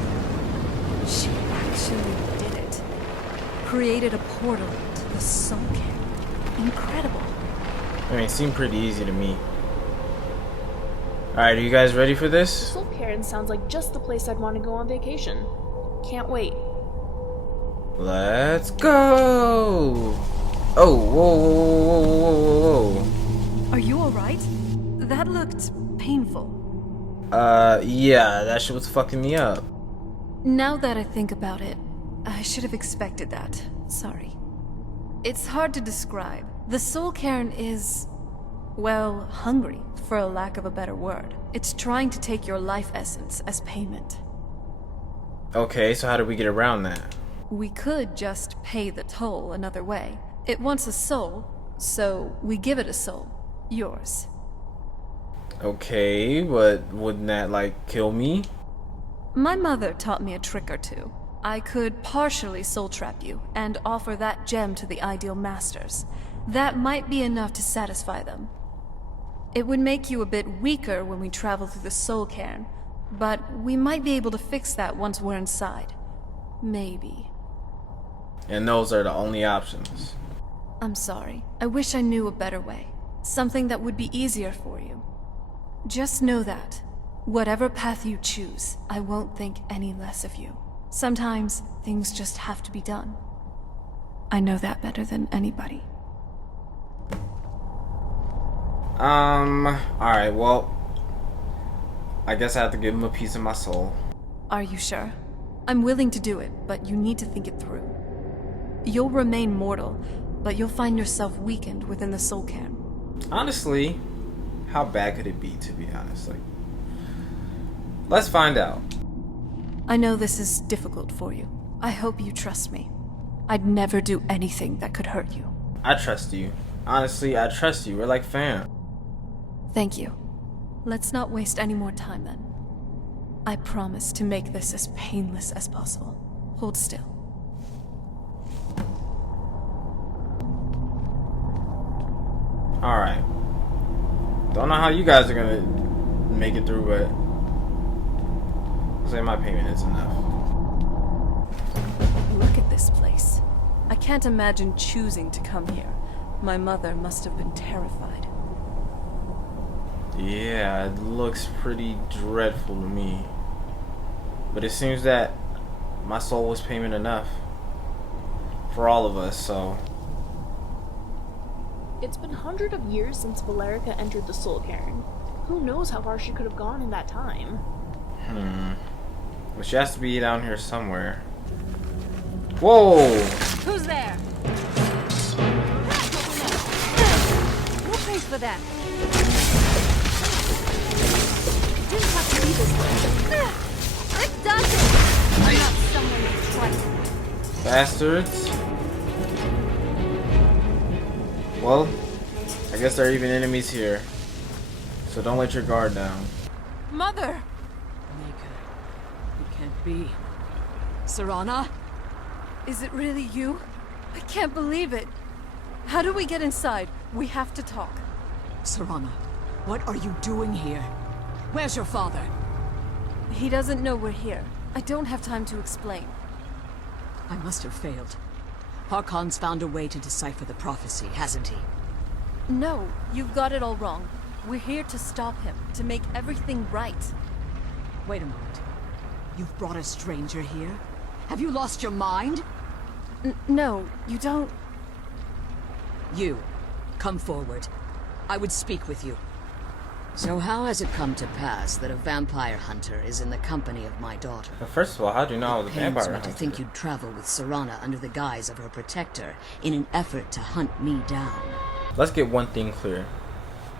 She actually did it. Created a portal to the soul camp. Incredible. I mean, it seemed pretty easy to me. Alright, are you guys ready for this? Soul Cairn sounds like just the place I'd want to go on vacation. Can't wait. Let's go! Oh, whoa, whoa, whoa, whoa, whoa. Are you alright? That looked painful. Yeah, that shit was fucking me up. Now that I think about it, I should have expected that. Sorry. It's hard to describe. The soul cairn is, well, hungry, for a lack of a better word. It's trying to take your life essence as payment. Okay, so how do we get around that? We could just pay the toll another way. It wants a soul, so we give it a soul. Yours. Okay, but wouldn't that, like, kill me? My mother taught me a trick or two. I could partially soul trap you and offer that gem to the ideal masters. That might be enough to satisfy them. It would make you a bit weaker when we travel through the soul cairn, but we might be able to fix that once we're inside. Maybe. And those are the only options. I'm sorry. I wish I knew a better way. Something that would be easier for you. Just know that, whatever path you choose, I won't think any less of you. Sometimes, things just have to be done. I know that better than anybody. Alright, well, I guess I have to give him a piece of my soul. Are you sure? I'm willing to do it, but you need to think it through. You'll remain mortal, but you'll find yourself weakened within the soul cairn. Honestly, how bad could it be, to be honest? Like, let's find out. I know this is difficult for you. I hope you trust me. I'd never do anything that could hurt you. I trust you. Honestly, I trust you. We're like fam. Thank you. Let's not waste any more time then. I promise to make this as painless as possible. Hold still. Alright. Don't know how you guys are gonna make it through, but I'll say my payment is enough. Look at this place. I can't imagine choosing to come here. My mother must have been terrified. Yeah, it looks pretty dreadful to me. But it seems that my soul was payment enough for all of us, so... It's been hundreds of years since Valerica entered the soul cairn. Who knows how far she could have gone in that time? Well, she has to be down here somewhere. Whoa! Who's there? We'll pay for that. It didn't have to be this way. It doesn't! I'm not someone to trust. Bastards. Well, I guess there are even enemies here. So don't let your guard down. Mother! It can't be. Serana? Is it really you? I can't believe it. How do we get inside? We have to talk. Serana, what are you doing here? Where's your father? He doesn't know we're here. I don't have time to explain. I must have failed. Harkon's found a way to decipher the prophecy, hasn't he? No, you've got it all wrong. We're here to stop him, to make everything right. Wait a moment. You've brought a stranger here? Have you lost your mind? No, you don't... You, come forward. I would speak with you. So how has it come to pass that a vampire hunter is in the company of my daughter? But first of all, how do you know I was a vampire Pains me hunter? to think you'd travel with Serana under the guise of her protector in an effort to hunt me down. Let's get one thing clear.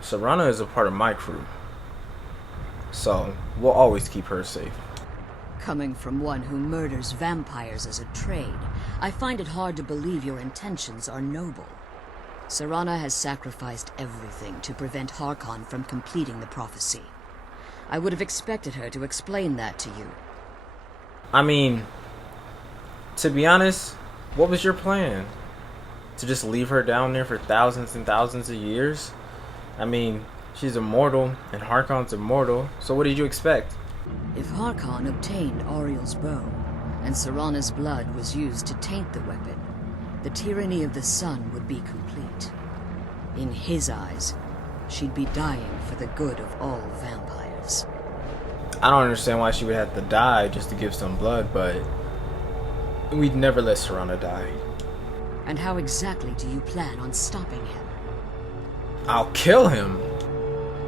Serana is a part of my crew. So, we'll always keep her safe. Coming from one who murders vampires as a trade, I find it hard to believe your intentions are noble. Serana has sacrificed everything to prevent Harkon from completing the prophecy. I would have expected her to explain that to you. I mean, to be honest, what was your plan? To just leave her down there for thousands and thousands of years? I mean, she's immortal, and Harkon's immortal, so what did you expect? If Harkon obtained Auri-El's bow, and Serana's blood was used to taint the weapon, the tyranny of the sun would be complete. In his eyes, she'd be dying for the good of all vampires. I don't understand why she would have to die just to give some blood, but we'd never let Serana die. And how exactly do you plan on stopping him? I'll kill him!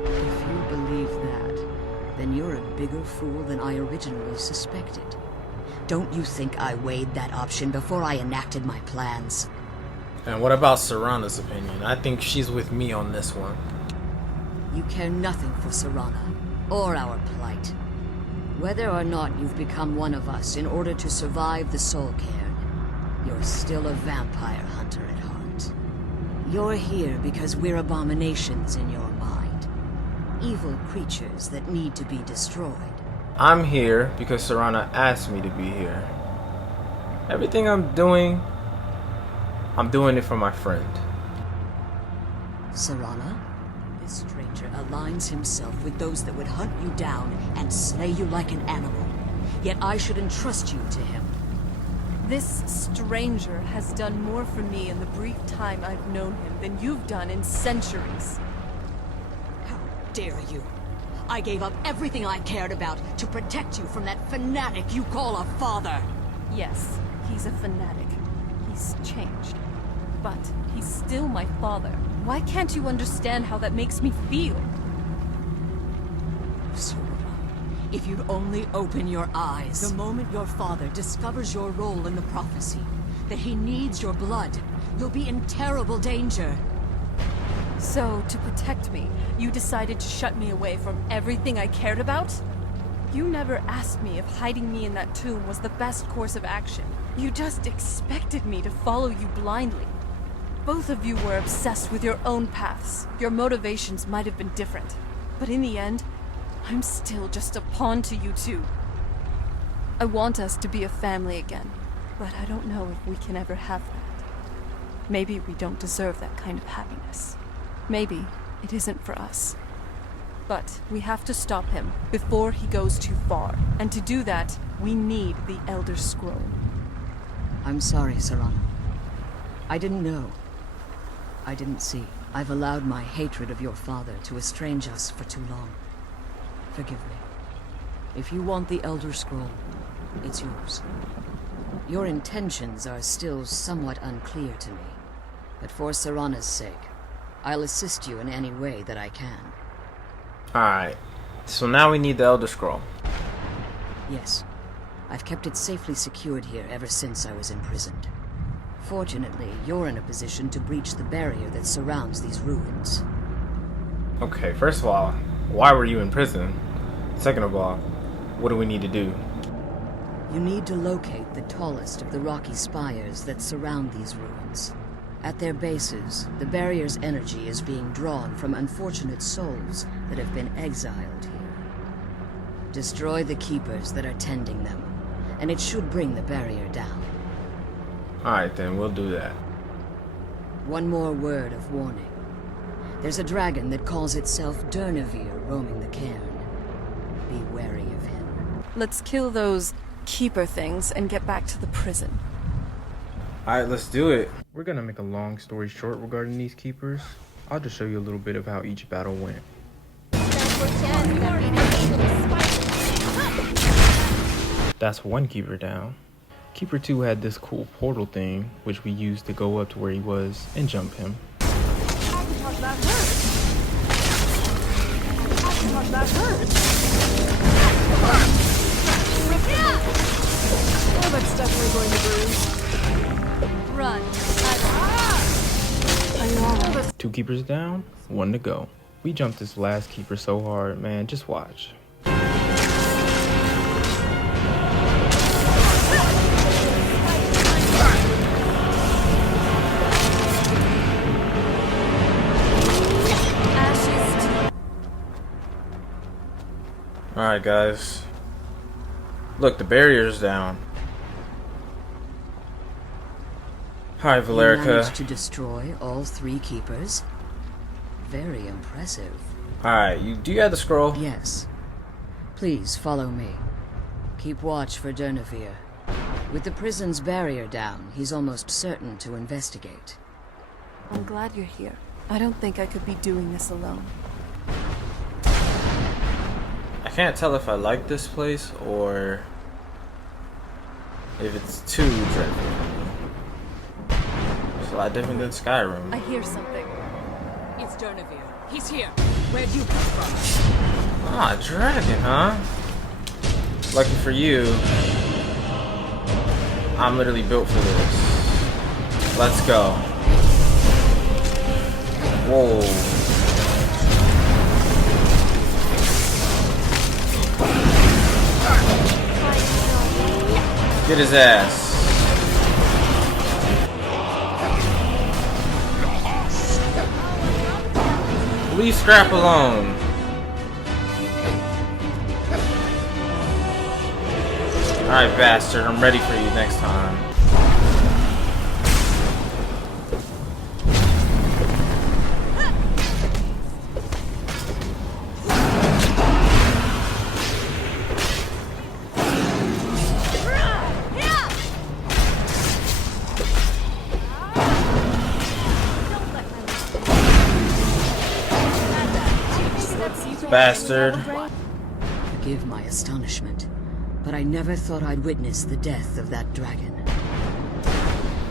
If you believe that, then you're a bigger fool than I originally suspected. Don't you think I weighed that option before I enacted my plans? And what about Serana's opinion? I think she's with me on this one. You care nothing for Serana, or our plight. Whether or not you've become one of us in order to survive the Soul Cairn, you're still a vampire hunter at heart. You're here because we're abominations in your mind. Evil creatures that need to be destroyed. I'm here because Serana asked me to be here. Everything I'm doing it for my friend. Serana? This stranger aligns himself with those that would hunt you down and slay you like an animal. Yet I should entrust you to him. This stranger has done more for me in the brief time I've known him than you've done in centuries. How dare you? I gave up everything I cared about to protect you from that fanatic you call a father. Yes, he's a fanatic. He's changed. But he's still my father. Why can't you understand how that makes me feel? Serana, if you'd only open your eyes. The moment your father discovers your role in the prophecy, that he needs your blood, you'll be in terrible danger. So, to protect me, you decided to shut me away from everything I cared about? You never asked me if hiding me in that tomb was the best course of action. You just expected me to follow you blindly. Both of you were obsessed with your own paths. Your motivations might have been different. But in the end, I'm still just a pawn to you two. I want us to be a family again, but I don't know if we can ever have that. Maybe we don't deserve that kind of happiness. Maybe it isn't for us. But we have to stop him before he goes too far. And to do that, we need the Elder Scroll. I'm sorry, Serana. I didn't know. I didn't see. I've allowed my hatred of your father to estrange us for too long. Forgive me. If you want the Elder Scroll, it's yours. Your intentions are still somewhat unclear to me. But for Serana's sake, I'll assist you in any way that I can. Alright, so now we need the Elder Scroll. Yes. I've kept it safely secured here ever since I was imprisoned. Fortunately, you're in a position to breach the barrier that surrounds these ruins. Okay, first of all, why were you in prison? Second of all, what do we need to do? You need to locate the tallest of the rocky spires that surround these ruins. At their bases, the barrier's energy is being drawn from unfortunate souls that have been exiled here. Destroy the keepers that are tending them, and it should bring the barrier down. Alright then, we'll do that. One more word of warning. There's a dragon that calls itself Durnevere roaming the cairn. Be wary of him. Let's kill those keeper things and get back to the prison. Alright, let's do it. We're gonna make a long story short regarding these keepers. I'll just show you a little bit of how each battle went. That's one keeper down. Keeper 2 had this cool portal thing, which we used to go up to where he was and jump him. Oh, that's definitely going to bruise. Run. Two keepers down, one to go. We jumped this last keeper so hard, man, just watch. Alright, guys. Look, the barrier's down. Hi, You Valerica. managed to destroy all 3 keepers? Very impressive. Alright, do you have the scroll? Yes. Please follow me. Keep watch for Durnevere. With the prison's barrier down, he's almost certain to investigate. I'm glad you're here. I don't think I could be doing this alone. I can't tell if I like this place or if it's too dreadful. It's a lot different than Skyrim. I hear something. It's Durnevere. He's here. Where'd you come from? Ah, a dragon, huh? Lucky for you, I'm literally built for this. Let's go. Whoa. Get his ass. Leave Scrap alone. Alright, bastard, I'm ready for you next time. Bastard. Forgive my astonishment, but I never thought I'd witness the death of that dragon.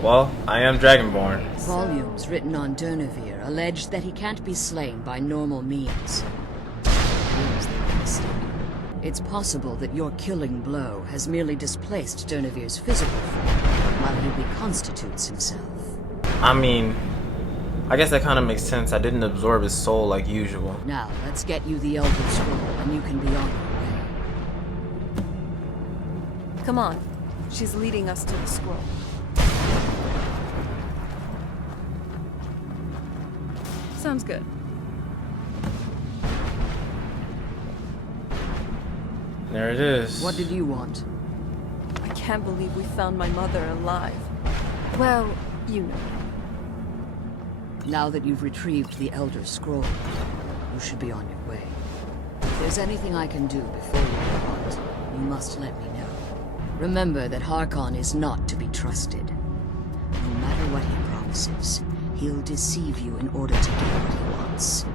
Well, I am Dragonborn. Volumes written on Durnevere allege that he can't be slain by normal means. Here's the mistake. It's possible that your killing blow has merely displaced Durnevere's physical form, while he reconstitutes himself. I mean, I guess that kind of makes sense. I didn't absorb his soul like usual. Now, let's get you the Elder Scroll, and you can be on your way. Come on. She's leading us to the scroll. Sounds good. There it is. What did you want? I can't believe we found my mother alive. Well, you know. Now that you've retrieved the Elder Scroll, you should be on your way. If there's anything I can do before you depart, you must let me know. Remember that Harkon is not to be trusted. No matter what he promises, he'll deceive you in order to get what he wants.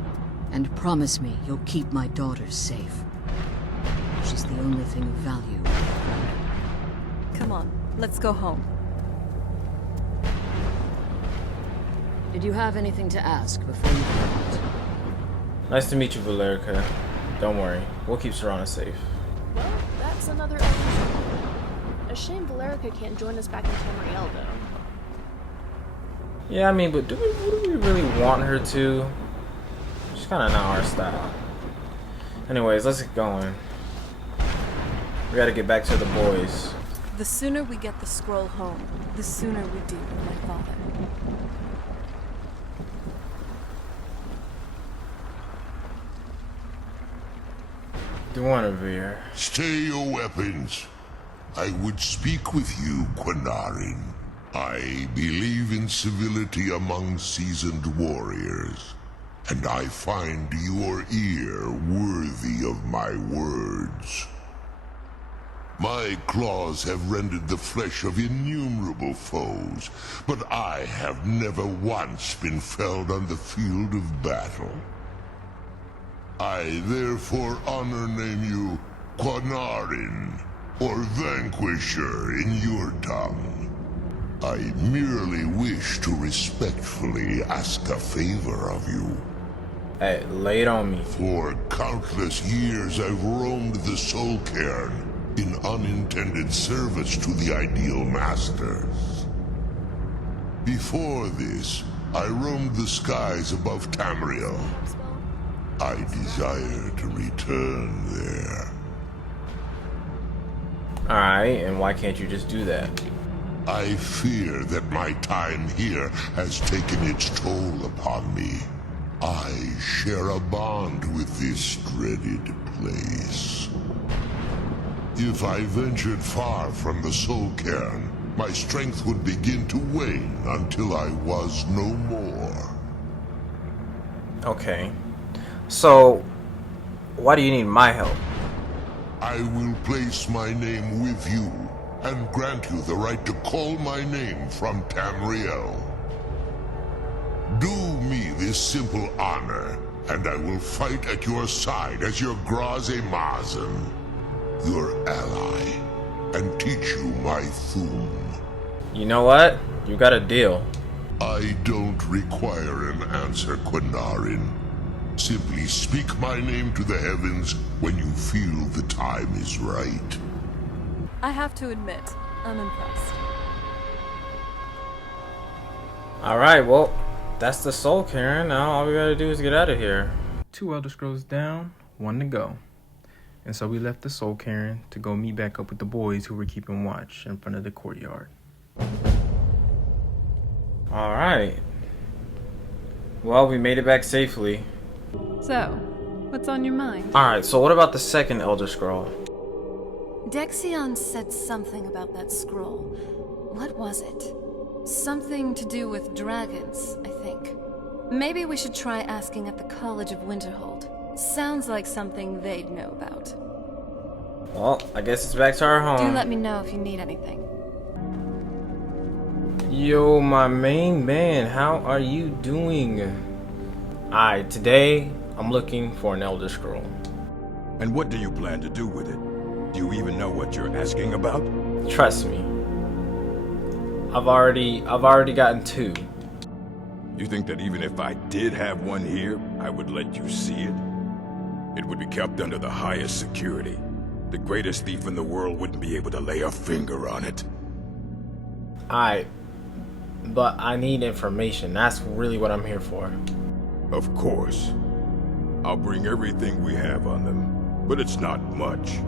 And promise me you'll keep my daughter safe. She's the only thing of value. Come on, let's go home. Did you have anything to ask before you depart? Nice to meet you, Valerica. Don't worry, we'll keep Serana safe. Well, that's another illusion. A shame Valerica can't join us back in Tamriel, though. Yeah, I mean, but do we really want her to? She's kind of not our style. Anyways, let's get going. We gotta get back to the boys. The sooner we get the scroll home, the sooner we deal with my father. Dawnguard. Stay your weapons. I would speak with you, Quanarin. I believe in civility among seasoned warriors, and I find your ear worthy of my words. My claws have rended the flesh of innumerable foes, but I have never once been felled on the field of battle. I therefore honor name you Quanarin, or Vanquisher in your tongue. I merely wish to respectfully ask a favor of you. Hey, lay it on me. For countless years I've roamed the Soul Cairn in unintended service to the Ideal Masters. Before this, I roamed the skies above Tamriel. I desire to return there. Alright, and why can't you just do that? I fear that my time here has taken its toll upon me. I share a bond with this dreaded place. If I ventured far from the Soul Cairn, my strength would begin to wane until I was no more. Okay. So, why do you need my help? I will place my name with you and grant you the right to call my name from Tamriel. Do me this simple honor, and I will fight at your side as your Graze Mazen, your ally, and teach you my Thum. You know what? You got a deal. I don't require an answer, Quinarin. Simply speak my name to the heavens when you feel the time is right. I have to admit, I'm impressed. Alright, well, that's the Soul Cairn. Now all we gotta do is get out of here. 2 Elder Scrolls down, 1 to go. And so we left the Soul Cairn to go meet back up with the boys who were keeping watch in front of the courtyard. Alright. Well, we made it back safely. So, what's on your mind? Alright, so what about the second Elder Scroll? Dexion said something about that scroll. What was it? Something to do with dragons, I think. Maybe we should try asking at the College of Winterhold. Sounds like something they'd know about. Well, I guess it's back to our home. Do let me know if you need anything. Yo, my main man, how are you doing? Alright, today I'm looking for an Elder Scroll. And what do you plan to do with it? Do you even know what you're asking about? Trust me. I've already gotten 2. You think that even if I did have one here, I would let you see it? It would be kept under the highest security. The greatest thief in the world wouldn't be able to lay a finger on it. Alright, but I need information. That's really what I'm here for. Of course. I'll bring everything we have on them, but it's not much.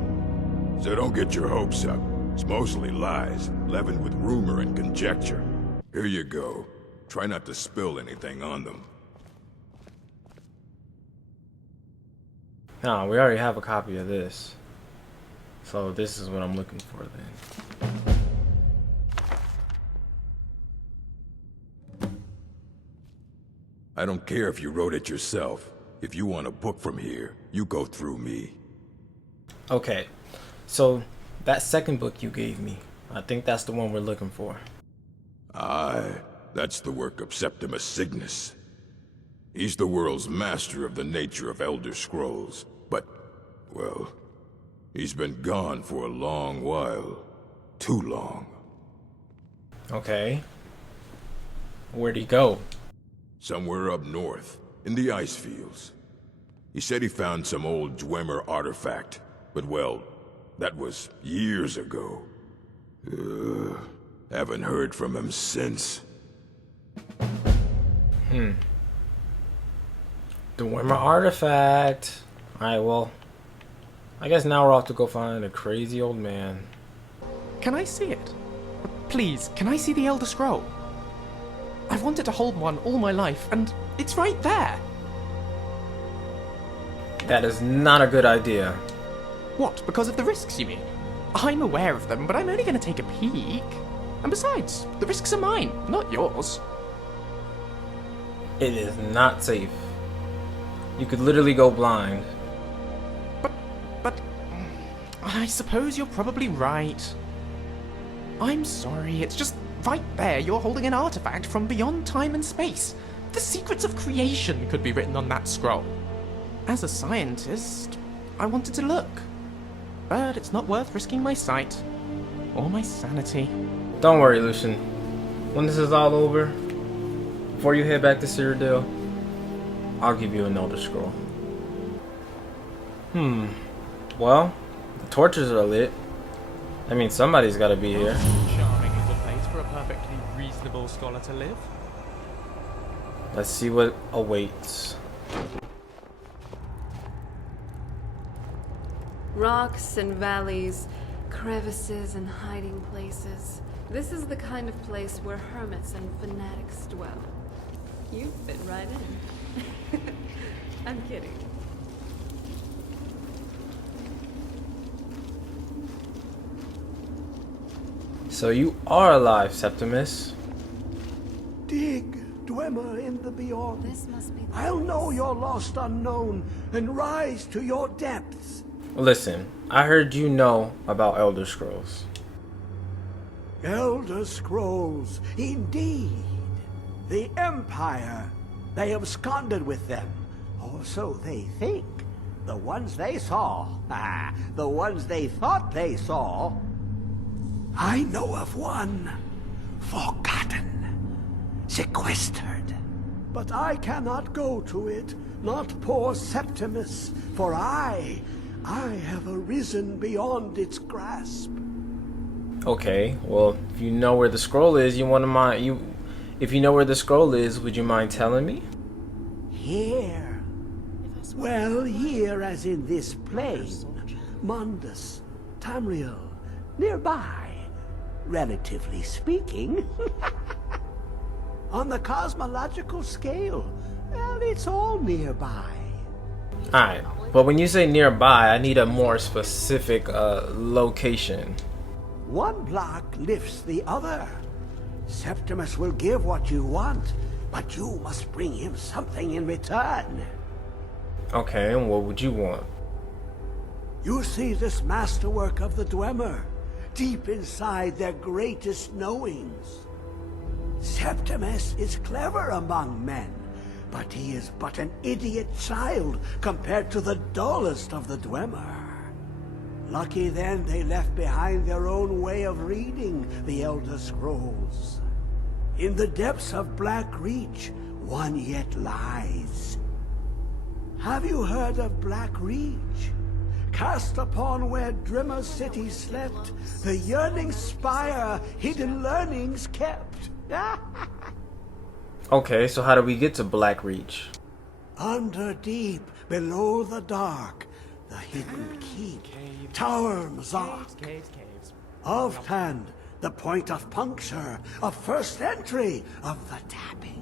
So don't get your hopes up. It's mostly lies, leavened with rumor and conjecture. Here you go. Try not to spill anything on them. No, we already have a copy of this. So this is what I'm looking for then. I don't care if you wrote it yourself. If you want a book from here, you go through me. Okay, so that second book you gave me, I think that's the one we're looking for. Aye, that's the work of Septimus Cygnus. He's the world's master of the nature of Elder Scrolls, but, well, he's been gone for a long while. Too long. Okay. Where'd he go? Somewhere up north, in the ice fields. He said he found some old Dwemer artifact, but well, that was years ago. Haven't heard from him since. The Dwemer artifact. Alright, well, I guess now we're off to go find a crazy old man. Can I see it? Please, can I see the Elder Scroll? I've wanted to hold one all my life, and it's right there. That is not a good idea. What, because of the risks, you mean? I'm aware of them, but I'm only going to take a peek. And besides, the risks are mine, not yours. It is not safe. You could literally go blind. But I suppose you're probably right. I'm sorry, it's just right there you're holding an artifact from beyond time and space. The secrets of creation could be written on that scroll. As a scientist, I wanted to look. But it's not worth risking my sight. Or my sanity. Don't worry, Lucian. When this is all over, before you head back to Cyrodiil, I'll give you an Elder Scroll. Well, the torches are lit. I mean, somebody's gotta be here. Charming little place for a perfectly reasonable scholar to live. Let's see what awaits. Rocks and valleys, crevices and hiding places. This is the kind of place where hermits and fanatics dwell. You fit right in. I'm kidding. So you are alive, Septimus. Dig, Dwemer in the beyond. This must be I'll know your lost unknown and rise to your depths. Listen, I heard you know about Elder Scrolls. Elder Scrolls, indeed. The Empire. They absconded with them. Or so they think. The ones they saw. The ones they thought they saw. I know of one. Forgotten. Sequestered. But I cannot go to it. Not poor Septimus. For I have arisen beyond its grasp. Okay, well, if you know where the scroll is, if you know where the scroll is, would you mind telling me? Here. Well, here as in this plane. Mundus, Tamriel, nearby. Relatively speaking. On the cosmological scale, well, it's all nearby. Alright, but when you say nearby, I need a more specific location. One block lifts the other. Septimus will give what you want, but you must bring him something in return. Okay, and what would you want? You see this masterwork of the Dwemer, deep inside their greatest knowings. Septimus is clever among men, but he is but an idiot child compared to the dullest of the Dwemer. Lucky then they left behind their own way of reading the Elder Scrolls. In the depths of Blackreach, one yet lies. Have you heard of Blackreach? Cast upon where Drimmer City slept, the yearning spire, hidden learnings kept. Okay, so how do we get to Blackreach? Under deep, below the dark, the hidden keep, Tower Mazak. Of Tand, the point of puncture, of first entry, of the tapping.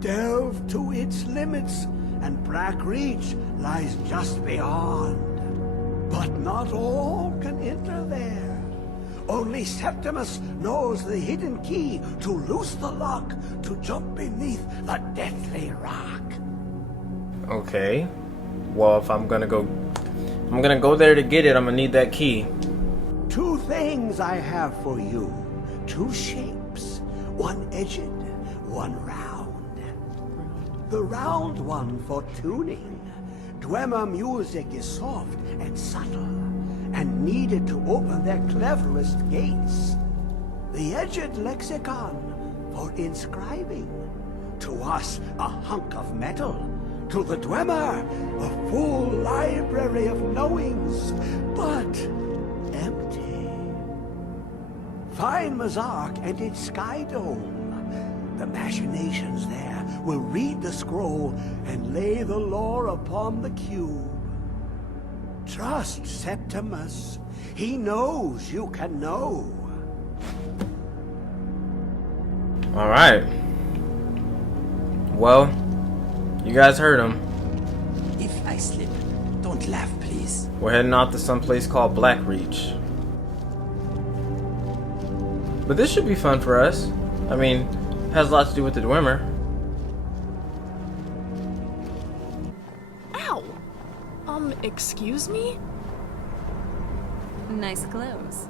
Delve to its limits, and Blackreach lies just beyond. But not all can enter there. Only Septimus knows the hidden key to loose the lock, to jump beneath the deathly rock. Okay. Well, if I'm gonna go there to get it, I'm gonna need that key. Two things I have for you. Two shapes. One edged, one round. The round one for tuning. Dwemer music is soft and subtle, and needed to open their cleverest gates. The edged lexicon for inscribing. To us, a hunk of metal. To the Dwemer, a full library of knowings, but empty. Find Mazak and its sky dome. The machinations there will read the scroll and lay the lore upon the cube. Trust Septimus. He knows you can know. Alright. Well, you guys heard him. If I slip, don't laugh, please. We're heading off to some place called Blackreach. But this should be fun for us. I mean, it has a lot to do with the Dwemer. Ow! Excuse me? Nice clothes.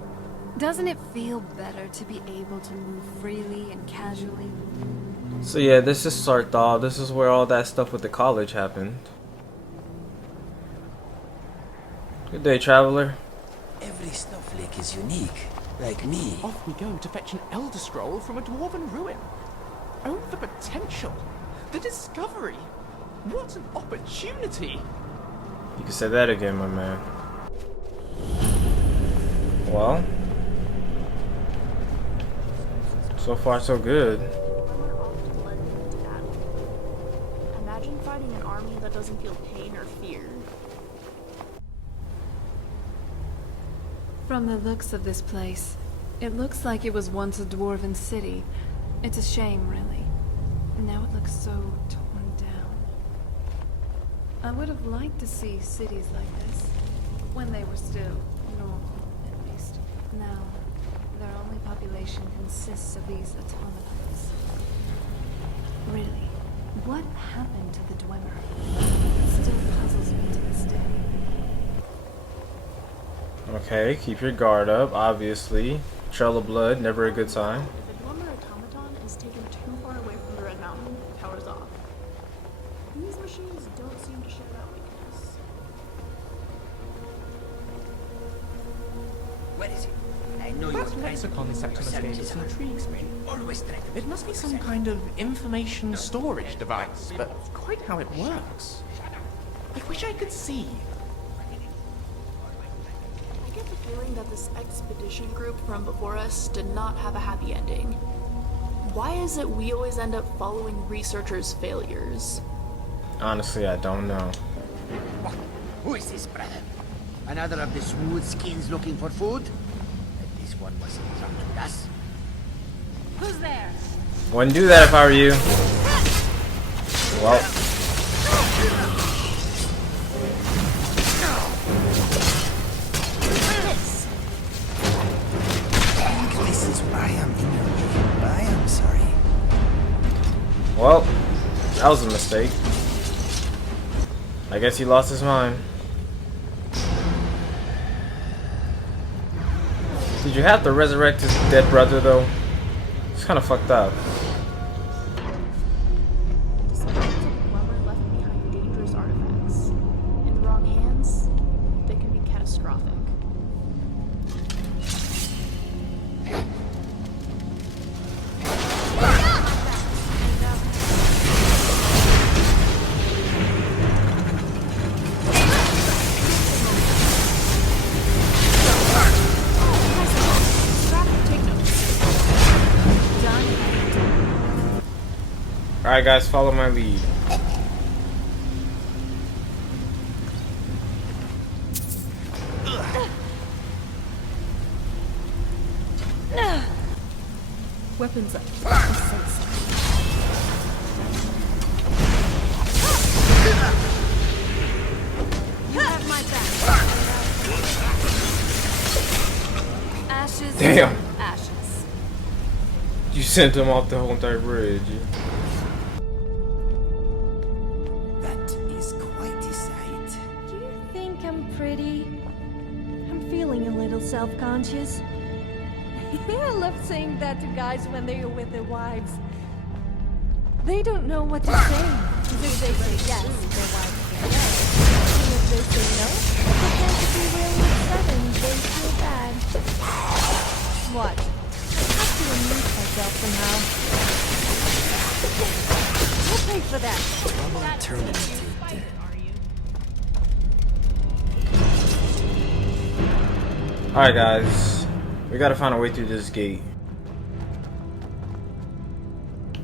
Doesn't it feel better to be able to move freely and casually? So yeah, this is Sarthal. This is where all that stuff with the college happened. Good day, traveler. Every snowflake is unique, like me. Off we go to fetch an Elder Scroll from a dwarven ruin. Oh, the potential! The discovery! What an opportunity! You can say that again, my man. Well, so far so good. Imagine fighting an army that doesn't feel pain or fear. From the looks of this place, it looks like it was once a dwarven city. It's a shame, really. Now it looks so torn down. I would have liked to see cities like this when they were still normal, at least. Now, their only population consists of these automatons. Really, what happened to the Dwemer? It still puzzles me to this day. Okay, keep your guard up, obviously. Trail of blood, never a good sign. If a Dwemer automaton is taken too far away from the Red Mountain, power's off. These machines don't seem to share that weakness. Where is it? I know That lexicon section of status intrigues me. It must be some kind of information storage device, but quite how it works. I wish I could see. I get the feeling that this expedition group from before us did not have a happy ending. Why is it we always end up following researchers' failures? Honestly, I don't know. Who is this, brother? Another of the smooth skins looking for food? But this one wasn't drunk with us. Who's there? Wouldn't do that if I were you. Well. This is why I'm in your I am sorry. Well, that was a mistake. I guess he lost his mind. Did you have to resurrect his dead brother though? It's kind of fucked up. Dwemer left behind dangerous artifacts. In the wrong hands, they can be catastrophic. Alright guys, follow my lead. Weapons up. You have my back. Ashes. Damn. Ashes. You sent him off the whole entire bridge. That is quite a sight. Do you think I'm pretty? I'm feeling a little self-conscious. I love saying that to guys when they are with their wives. They don't know what to say. If they say yes, their wife says yes. And if they say no, they tend to be really upset and they feel bad. What? I have to amuse myself somehow. We'll pay for that. Trouble terminated. Alright guys, we gotta find a way through this gate.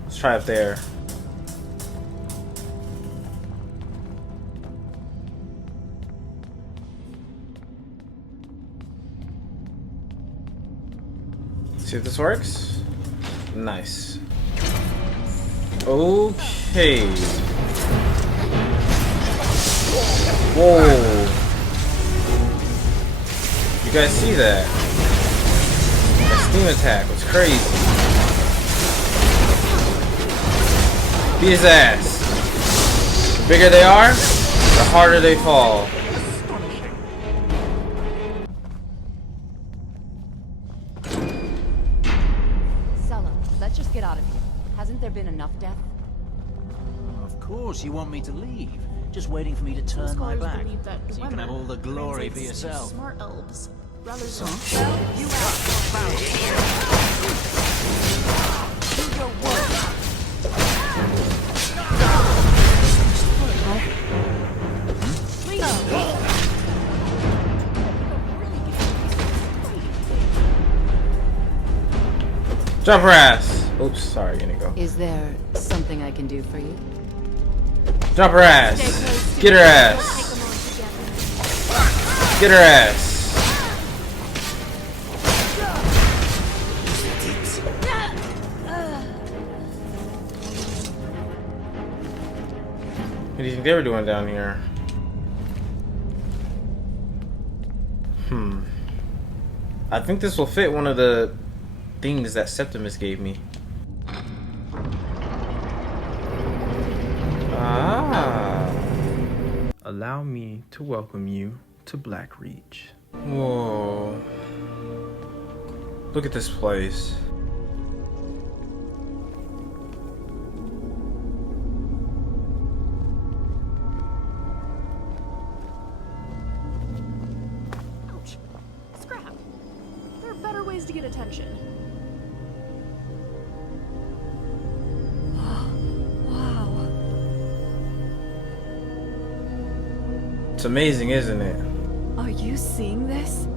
Let's try up there. See if this works. Nice. Okay. Whoa. You guys see that? That steam attack was crazy. Beat his ass. The bigger they are, the harder they fall. Sella, let's just get out of here. Hasn't there been enough death? Of course, you want me to leave. Just waiting for me to turn my Scholars back. believe that So you can have all the glory for translates to yourself. Smart elves, rather than You do your work. Jump her ass. Oops, sorry, gonna go. Is there something I can do for you? Jump her ass. Get her ass. Get her ass. What do you think they were doing down here? I think this will fit one of the things that Septimus gave me. Ah. Allow me to welcome you to Blackreach. Whoa. Look at this place. Ouch. Scrap. There are better ways to get attention. Wow. It's amazing, isn't it? Are you seeing this?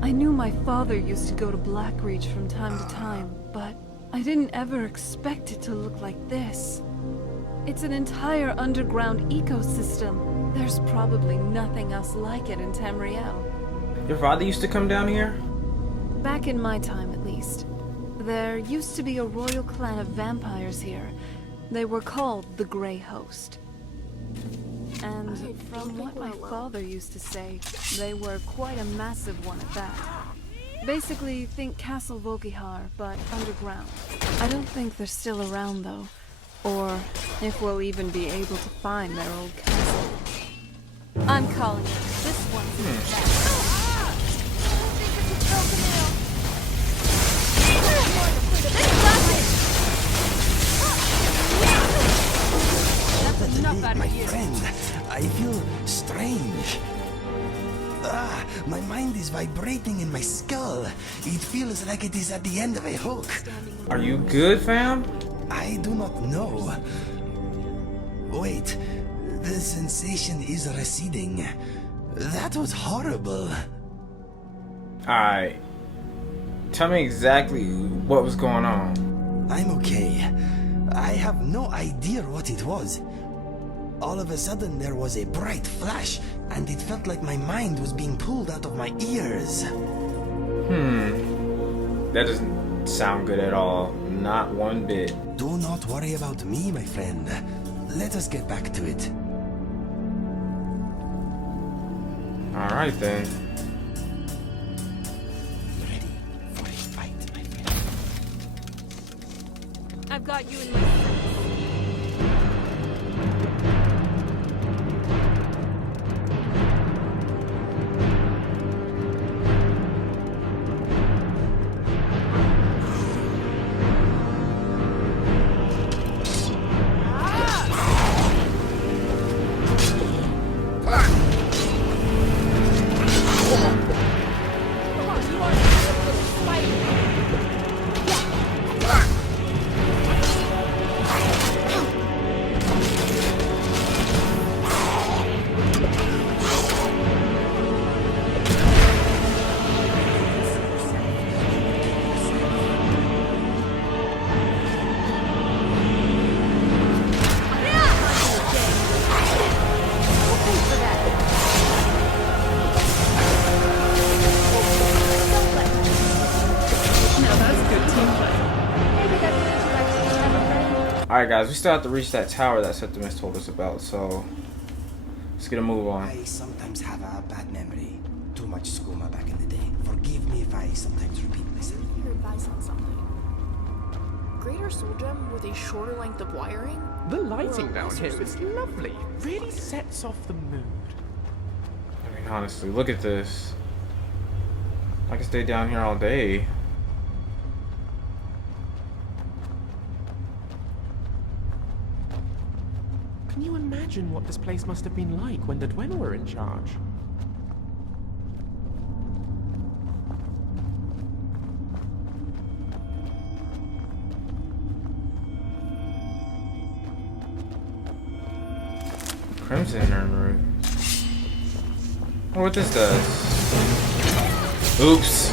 I knew my father used to go to Blackreach from time to time, but I didn't ever expect it to look like this. It's an entire underground ecosystem. There's probably nothing else like it in Tamriel. Your father used to come down here? Back in my time, at least. There used to be a royal clan of vampires here. They were called the Grey Host. And from what my father used to say, they were quite a massive one at that. Basically, think Castle Volkihar, but underground. I don't think they're still around, though. Or if we'll even be able to find their old castle. I'm calling it. This one's in the back. That's enough out of you. Friend, I feel strange. My mind is vibrating in my skull. It feels like it is at the end of a hook. Are you good, fam? I do not know. Wait, the sensation is receding. That was horrible. Alright. Tell me exactly what was going on. I'm okay. I have no idea what it was. All of a sudden there was a bright flash, and it felt like my mind was being pulled out of my ears. That doesn't sound good at all. Not one bit. Do not worry about me, my friend. Let us get back to it. Alright then. Ready for a fight, my friend? I've got you in my sights. Alright guys, we still have to reach that tower that Septimus told us about, so let's get a move on. I sometimes have a bad memory. Too much skooma back in the day. Forgive me if I sometimes repeat myself. Your advice on something. Greater soul gem with a shorter length of wiring? The lighting down here is lovely. Really sets off the mood. I mean, honestly, look at this. I can stay down here all day. Can you imagine what this place must have been like when the Dwen were in charge? Crimson Root. I wonder what this does. Oops.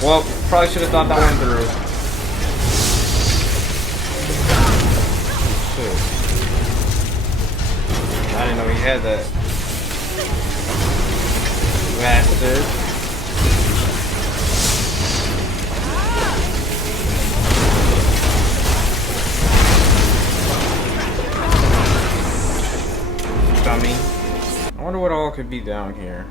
Well, probably should have thought that one through. Shit. I didn't know he had that. Bastard. could be down here?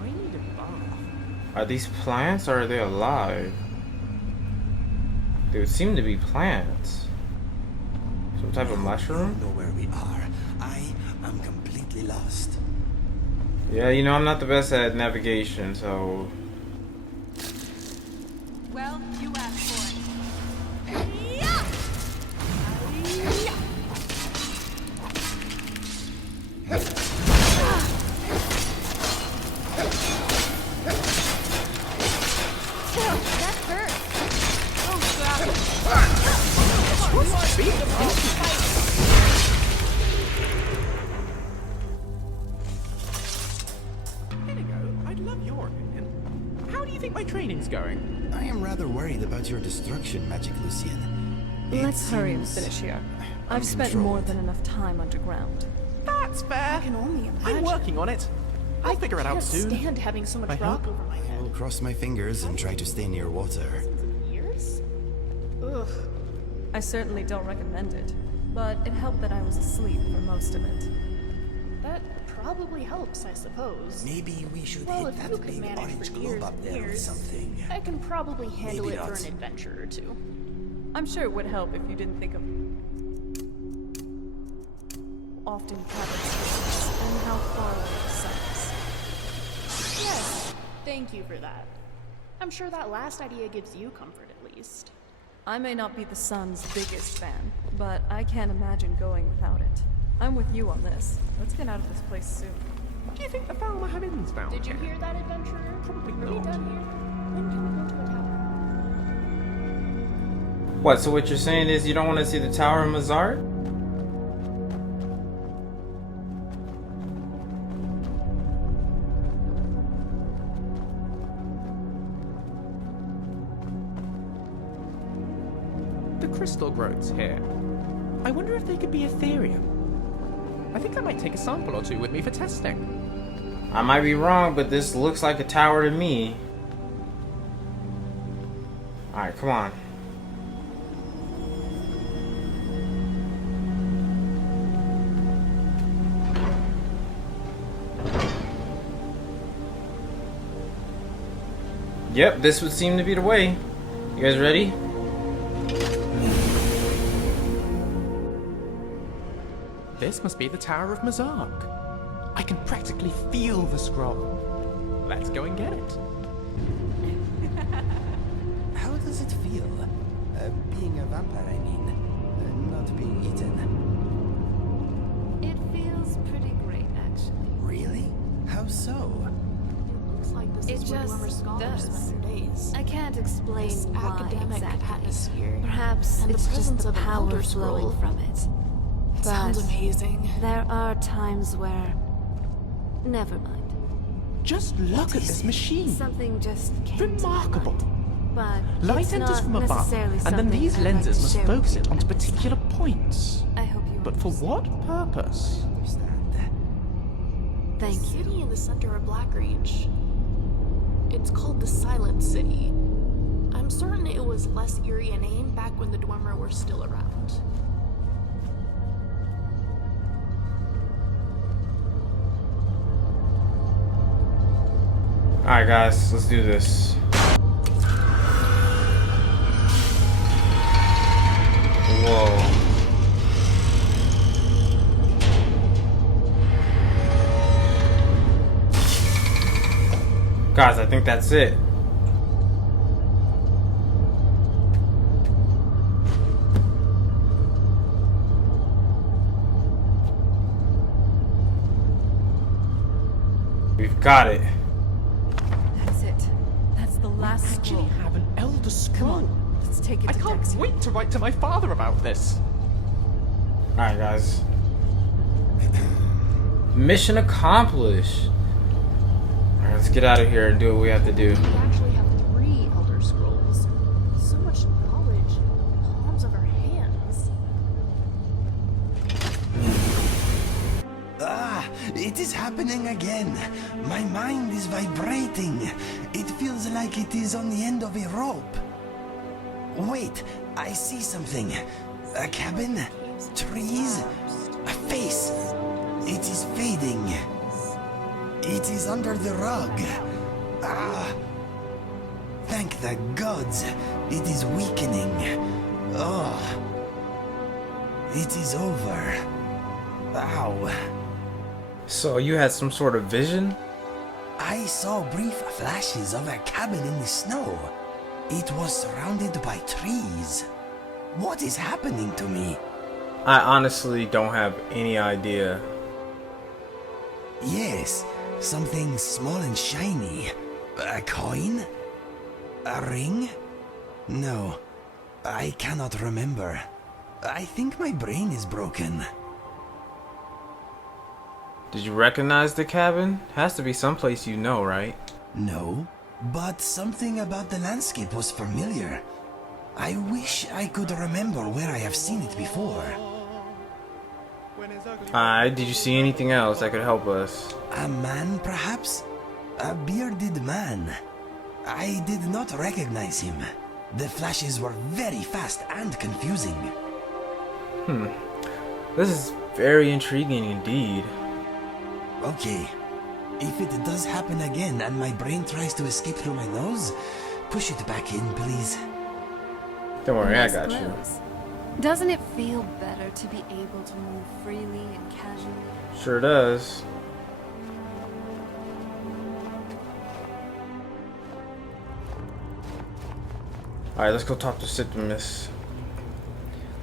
I need a bath. Are these plants or are they alive? They would seem to be plants. Some type of mushroom? I don't know where we are. I am completely lost. Yeah, you know, I'm not the best at navigation, so... Well, you asked for it. That hurt. Oh, God. What's big? I'd love your opinion. How do you think my training's going? I am rather worried about your destruction, Magic Lucian. Let's hurry and finish here. I've spent more than enough time underground. That's fair. I can only imagine. I'm working on it. I'll figure it out soon. I can't stand having so much rock over my head. I will cross my fingers and try to stay near water. Years? Ugh. I certainly don't recommend it, but it helped that I was asleep for most of it. That probably helps, I suppose. Maybe we should Well, hit if you that could big manage orange for globe years up and there or years, something. I can probably handle Maybe it for not. an adventure or two. I'm sure it would help if you didn't think of often cabin spaces and how far away the sun is. Yes, thank you for that. I'm sure that last idea gives you comfort at least. I may not be the sun's biggest fan, but I can't imagine going without it. I'm with you on this. Let's get out of this place soon. Do you think the Falmer Havins found Did you it? hear that, adventurer? Probably Are we not. done here? When can we go to a tower? What, so what you're saying is you don't want to see the Tower of Mazard? The crystal growths here. I wonder if they could be Ethereum. I think I might take a sample or two with me for testing. I might be wrong, but this looks like a tower to me. Alright, come on. Yep, this would seem to be the way. You guys ready? This must be the Tower of Mazark. I can practically feel the scroll. Let's go and get it. How does it feel? Being a vampire, I mean. Not being eaten. It feels pretty great, actually. Really? How so? Looks like this It is where Dwemer just scholars does. spend their days. I can't explain This why academic exactly. atmosphere. Perhaps and it's the just presence the of an power elder flowing scroll. from it. It sounds But amazing. There are times where... Never mind. Just look at this machine. Something just came Remarkable. to mind. But Light it's enters not from above, necessarily and then something these I'd like lenses to must share with focus you it onto at this particular time. points. I hope you But for what purpose? Thank the you. city in the center of Blackreach. It's called the Silent City. I'm certain it was less eerie a name back when the Dwemer were still around. Alright guys, let's do this. Whoa. Guys, I think that's it. We've got it. That's it. That's the last I actually scroll. have an Elder Scroll. Let's take it I to can't Dex. wait to write to my father about this. Alright guys. Mission accomplished. Alright, let's get out of here and do what we have to do. We actually have 3 Elder Scrolls. So much knowledge in the palms of our hands. Ah, It is happening again. My mind is vibrating. It feels like it is on the end of a rope. Wait, I see something. A cabin, trees, a face. It is fading. It is under the rug. Ah! Thank the gods. It is weakening. Oh. It is over. Ow. So you had some sort of vision? I saw brief flashes of a cabin in the snow. It was surrounded by trees. What is happening to me? I honestly don't have any idea. Yes, something small and shiny. A coin? A ring? No, I cannot remember. I think my brain is broken. Did you recognize the cabin? Has to be someplace you know, right? No, but something about the landscape was familiar. I wish I could remember where I have seen it before. Did you see anything else that could help us? A man, perhaps? A bearded man. I did not recognize him. The flashes were very fast and confusing. This is very intriguing indeed. Okay. If it does happen again and my brain tries to escape through my nose, push it back in, please. Don't worry, I got you. Doesn't it feel better to be able to move freely and casually? Sure does. Alright, let's go talk to Septimus.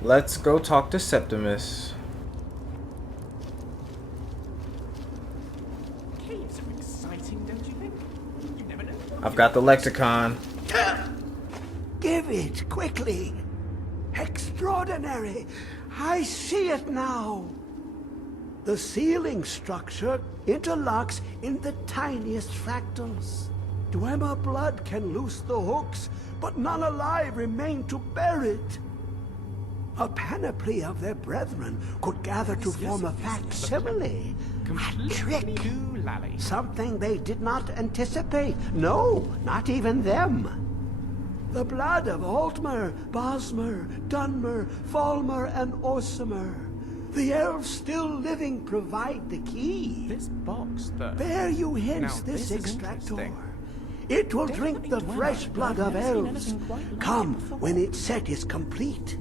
Let's go talk to Septimus. Caves are exciting, don't you think? You never know. I've got the lexicon. Give it, quickly. Extraordinary. I see it now. The ceiling structure interlocks in the tiniest fractals. Dwemer blood can loose the hooks, but none alive remain to bear it. A panoply of their brethren could gather to form a facsimile. A trick. Something they did not anticipate. No, not even them. The blood of Altmer, Bosmer, Dunmer, Falmer, and Orsimer. The elves still living provide the key. This box, though. Bear you hence Now, this this is extractor. It will drink the fresh blood of elves. Come when its set is complete.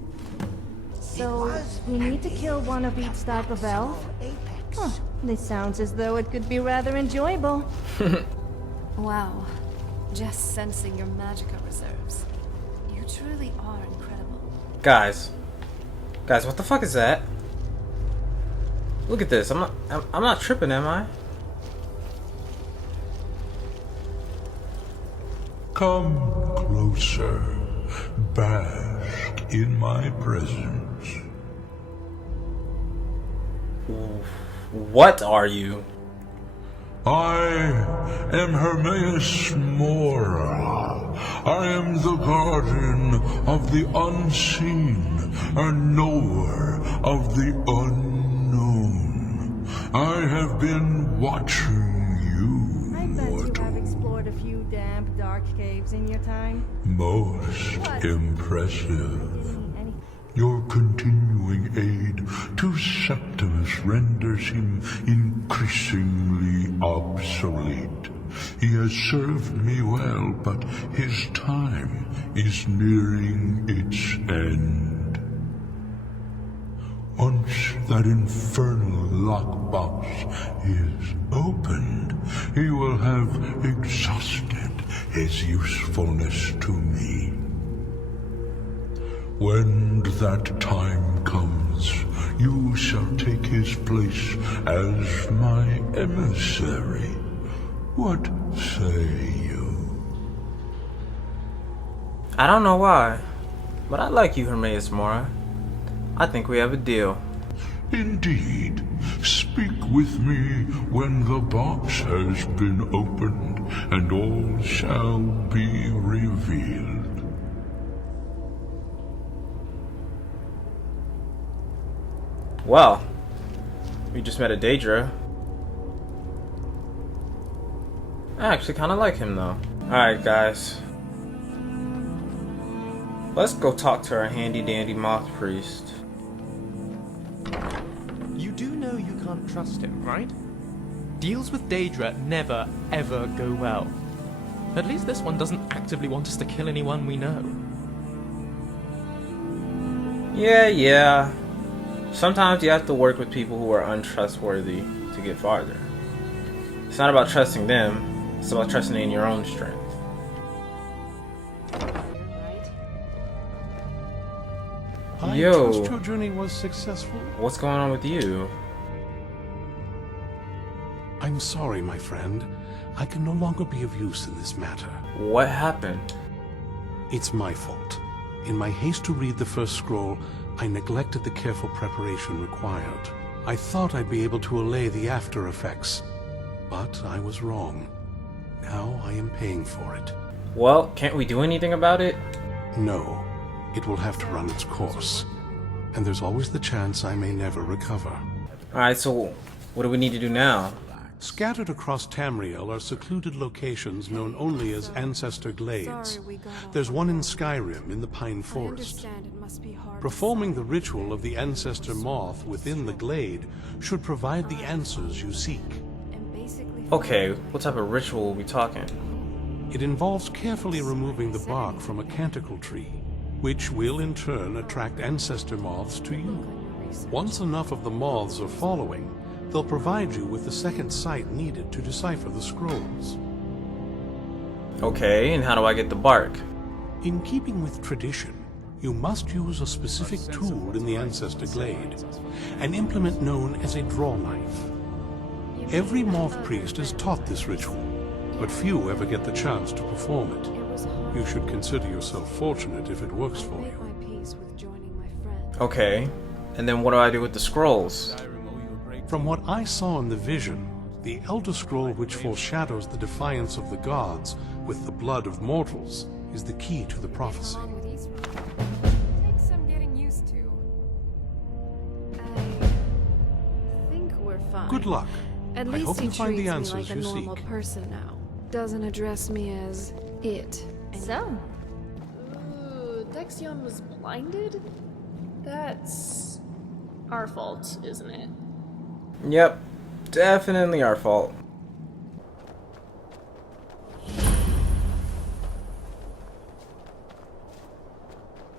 So, we need to kill one of each type of elf? Huh, this sounds as though it could be rather enjoyable. Wow. Just sensing your magica reserves. You truly are incredible. Guys, what the fuck is that? Look at this. I'm not tripping, am I? Come closer. Bask in my presence. What are you? I am Hermaeus Mora. I am the guardian of the unseen, a knower of the unknown. I have been watching you, I bet mortal. you have explored a few damp, dark caves in your time. Most impressive. Your continuing aid to Septimus renders him increasingly obsolete. He has served me well, but his time is nearing its end. Once that infernal lockbox is opened, he will have exhausted his usefulness to me. When that time comes, you shall take his place as my emissary. What say you? I don't know why, but I like you, Hermaeus Mora. I think we have a deal. Indeed. Speak with me when the box has been opened, and all shall be revealed. Well, we just met a Daedra. I actually kind of like him though. Alright guys. Let's go talk to our handy dandy moth priest. You do know you can't trust him, right? Deals with Daedra never, ever go well. At least this one doesn't actively want us to kill anyone we know. Yeah. Sometimes you have to work with people who are untrustworthy to get farther. It's not about trusting them, it's about trusting in your own strength. I Yo, trust your journey was successful. What's going on with you? I'm sorry, my friend. I can no longer be of use in this matter. What happened? It's my fault. In my haste to read the first scroll, I neglected the careful preparation required. I thought I'd be able to allay the after effects, but I was wrong. Now I am paying for it. Well, can't we do anything about it? No. It will have to run its course. And there's always the chance I may never recover. Alright, so what do we need to do now? Scattered across Tamriel are secluded locations known only as Ancestor Glades. There's one in Skyrim in the Pine Forest. Performing the ritual of the Ancestor Moth within the glade should provide the answers you seek. Okay, what type of ritual are we talking? It involves carefully removing the bark from a canticle tree, which will in turn attract ancestor moths to you. Once enough of the moths are following, they'll provide you with the second sight needed to decipher the scrolls. Okay, and how do I get the bark? In keeping with tradition, you must use a specific tool in the Ancestor Glade, an implement known as a draw knife. Every moth priest is taught this ritual, but few ever get the chance to perform it. You should consider yourself fortunate if it works for you. Okay, and then what do I do with the scrolls? From what I saw in the vision, the Elder Scroll which foreshadows the defiance of the gods with the blood of mortals is the key to the prophecy. Takes some getting used to. I think we're fine. Good luck. At I least hope he you find the treats me answers like a you normal seek. person now. Doesn't address me as it. So, Dexion was blinded? That's our fault, isn't it? Yep, definitely our fault.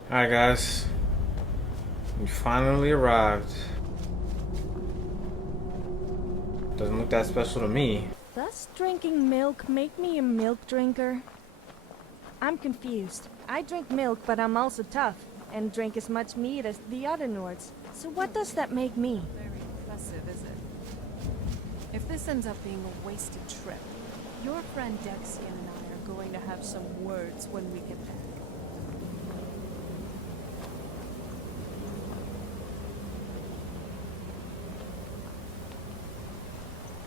Alright guys, we finally arrived. Doesn't look that special to me. does drinking milk make me a milk drinker? I'm confused. I drink milk, but I'm also tough, and drink as much meat as the other Nords. So what does that make me? Very impressive, is it? If this ends up being a wasted trip, your friend Dexion and I are going to have some words when we get back.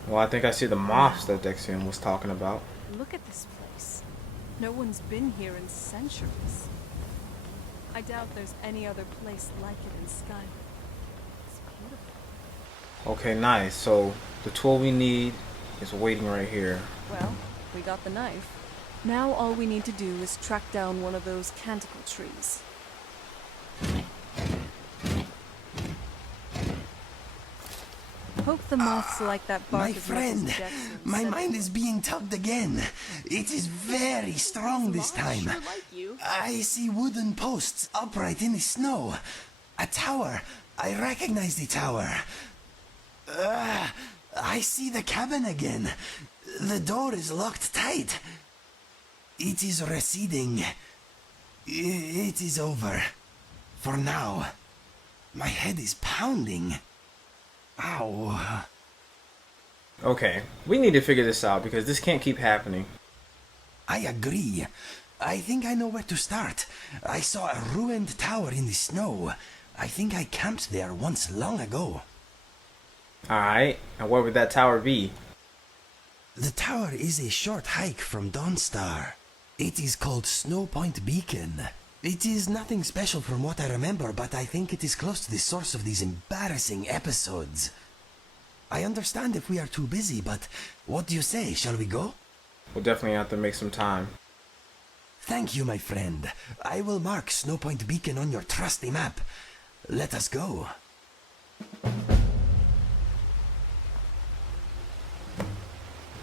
Well, I think I see the moths that Dexion was talking about. Look at this place. No one's been here in centuries. I doubt there's any other place like it in Skyrim. It's beautiful. Okay, nice. So the tool we need is waiting right here. Well, we got the knife. Now all we need to do is track down one of those canticle trees. Hope the moths like that bark My as friend, much as Dexion my said mind they is being tugged again. It is very strong this time. I see wooden posts upright in the snow. A tower. I recognize the tower. I see the cabin again. The door is locked tight. It is receding. It is over. For now. My head is pounding. Ow. Okay, we need to figure this out because this can't keep happening. I agree. I think I know where to start. I saw a ruined tower in the snow. I think I camped there once long ago. Alright, and where would that tower be? The tower is a short hike from Dawnstar. It is called Snow Point Beacon. It is nothing special from what I remember, but I think it is close to the source of these embarrassing episodes. I understand if we are too busy, but what do you say? Shall we go? We'll definitely have to make some time. Thank you, my friend. I will mark Snowpoint Beacon on your trusty map. Let us go.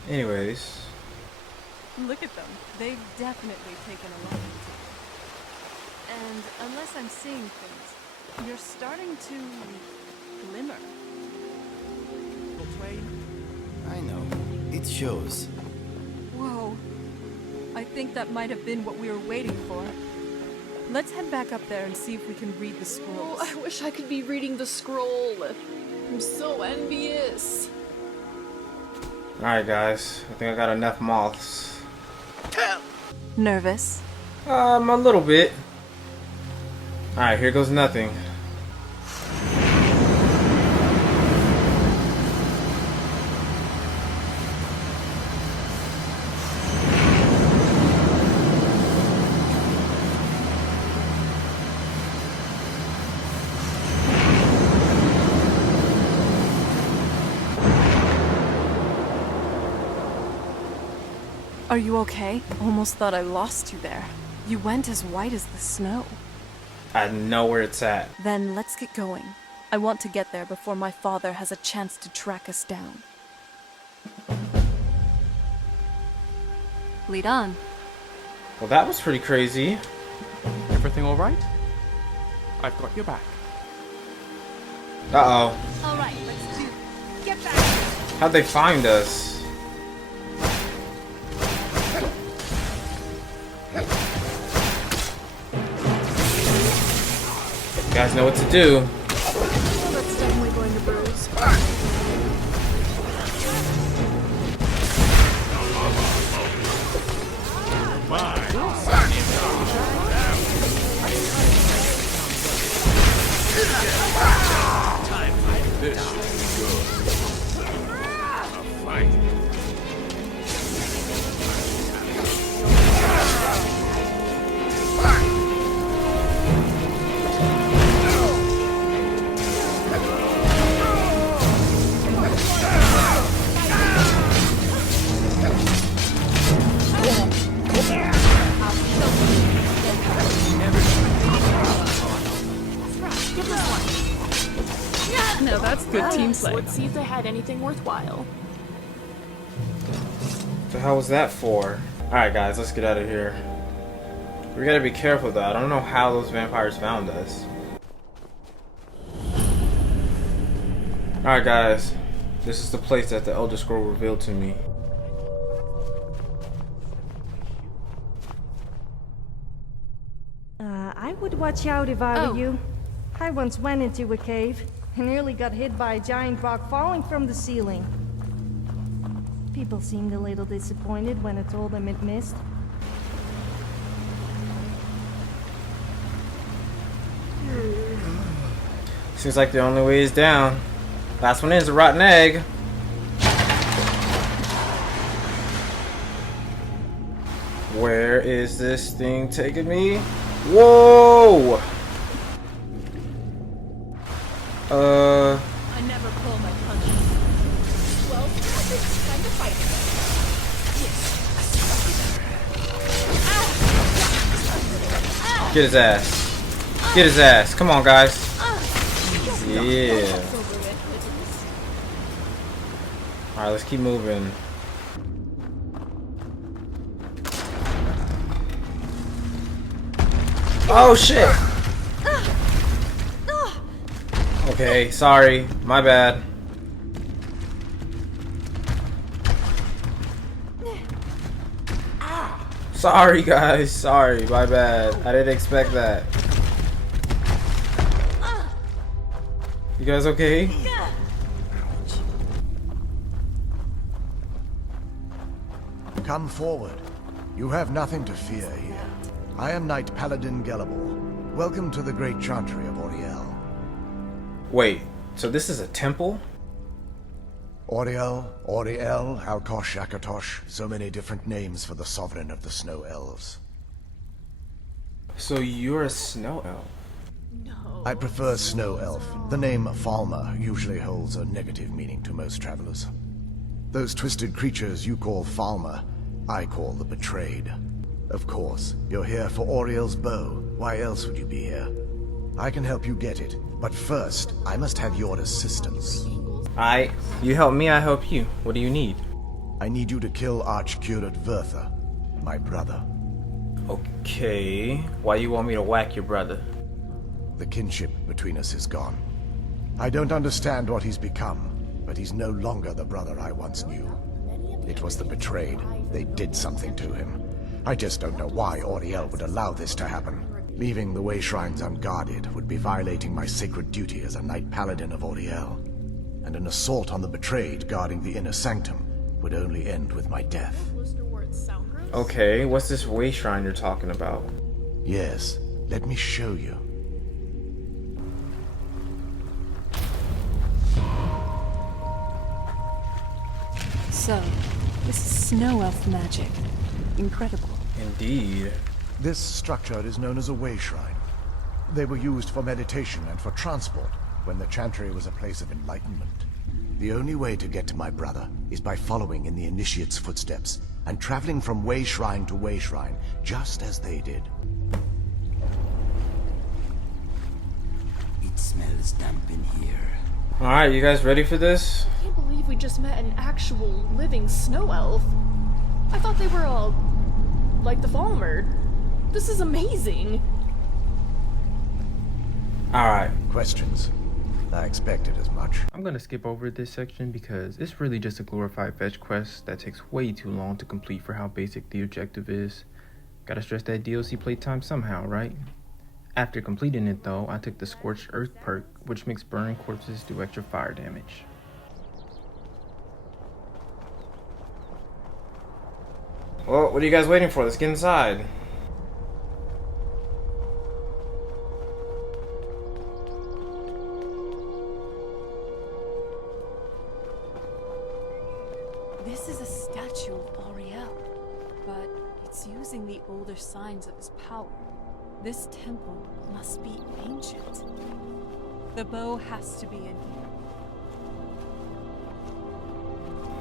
Anyways. Look at them. They've definitely taken a lot. And unless I'm seeing things, you're starting to glimmer. I know. It shows. Whoa. I think that might have been what we were waiting for. Let's head back up there and see if we can read the scrolls. Oh, I wish I could be reading the scroll. I'm so envious. Alright guys, I think I got enough moths. Nervous? A little bit. Alright, here goes nothing. Are you okay? Almost thought I lost you there. You went as white as the snow. I know where it's at. Then let's get going. I want to get there before my father has a chance to track us down. Lead on. Well, that was pretty crazy. Everything all right? I've got your back. Uh-oh. All right, let's do it. Get back. How'd they find us? You guys know what to do. Well, that's definitely going to bruise. This should be good. A fight. No, that's good team play. Let's see if they had anything worthwhile. The hell was that for? Alright guys, let's get out of here. We gotta be careful though. I don't know how those vampires found us. Alright guys, this is the place that the Elder Scroll revealed to me. I would watch out if I were you. I once went into a cave and nearly got hit by a giant rock falling from the ceiling. People seemed a little disappointed when I told them it missed. Seems like the only way is down. Last one is a rotten egg. Where is this thing taking me? Whoa! I never pull my punches. Well, it's time to fight. Get his ass. Get his ass. Come on, guys. Yeah. Alright, let's keep moving. Oh shit! Okay, sorry. My bad. Sorry guys, sorry, my bad. I didn't expect that. You guys okay? Come forward. You have nothing to fear here. I am Knight Paladin Gelabor. Welcome to the great chantry of Auri-El. Wait, so this is a temple? Auri-El, Auri-El, Alkosh, Akatosh, so many different names for the sovereign of the snow elves. So you're a snow elf? I prefer snow elf. The name Falmer usually holds a negative meaning to most travelers. Those twisted creatures you call Falmer I call the betrayed. Of course, you're here for Auri-El's bow. Why else would you be here? I can help you get it, but first, I must have your assistance. Alright, you help me, I help you. What do you need? I need you to kill Archcurate Vertha, my brother. Okay, why you want me to whack your brother? The kinship between us is gone. I don't understand what he's become, but he's no longer the brother I once knew. It was the betrayed. They did something to him. I just don't know why Auri-El would allow this to happen. Leaving the Way Shrines unguarded would be violating my sacred duty as a Knight Paladin of Auri-El. And an assault on the betrayed guarding the inner sanctum would only end with my death. Okay, what's this Way Shrine you're talking about? Yes, let me show you. So, this is snow elf magic. Incredible. Indeed. This structure is known as a Way Shrine. They were used for meditation and for transport when the Chantry was a place of enlightenment. The only way to get to my brother is by following in the Initiate's footsteps and traveling from Way Shrine to Way Shrine, just as they did. It smells damp in here. Alright, you guys ready for this? I can't believe we just met an actual living snow elf. I thought they were all like the Falmer. This is amazing. Alright. Questions? I expected as much. I'm gonna skip over this section because it's really just a glorified fetch quest that takes way too long to complete for how basic the objective is. Gotta stress that DLC playtime somehow, right? After completing it though, I took the Scorched Earth perk, which makes burning corpses do extra fire damage. Well, what are you guys waiting for? Let's get inside. This is a statue of Auri-El, but it's using the older signs of his power. This temple must be ancient. The bow has to be in here.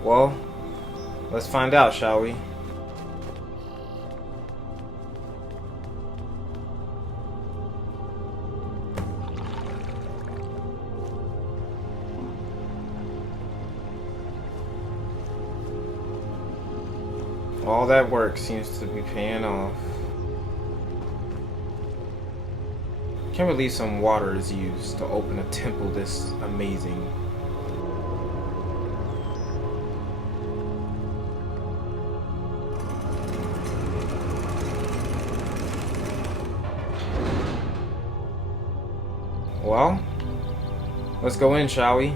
Well, let's find out, shall we? All that work seems to be paying off. Can't believe some water is used to open a temple this amazing. Well, let's go in, shall we?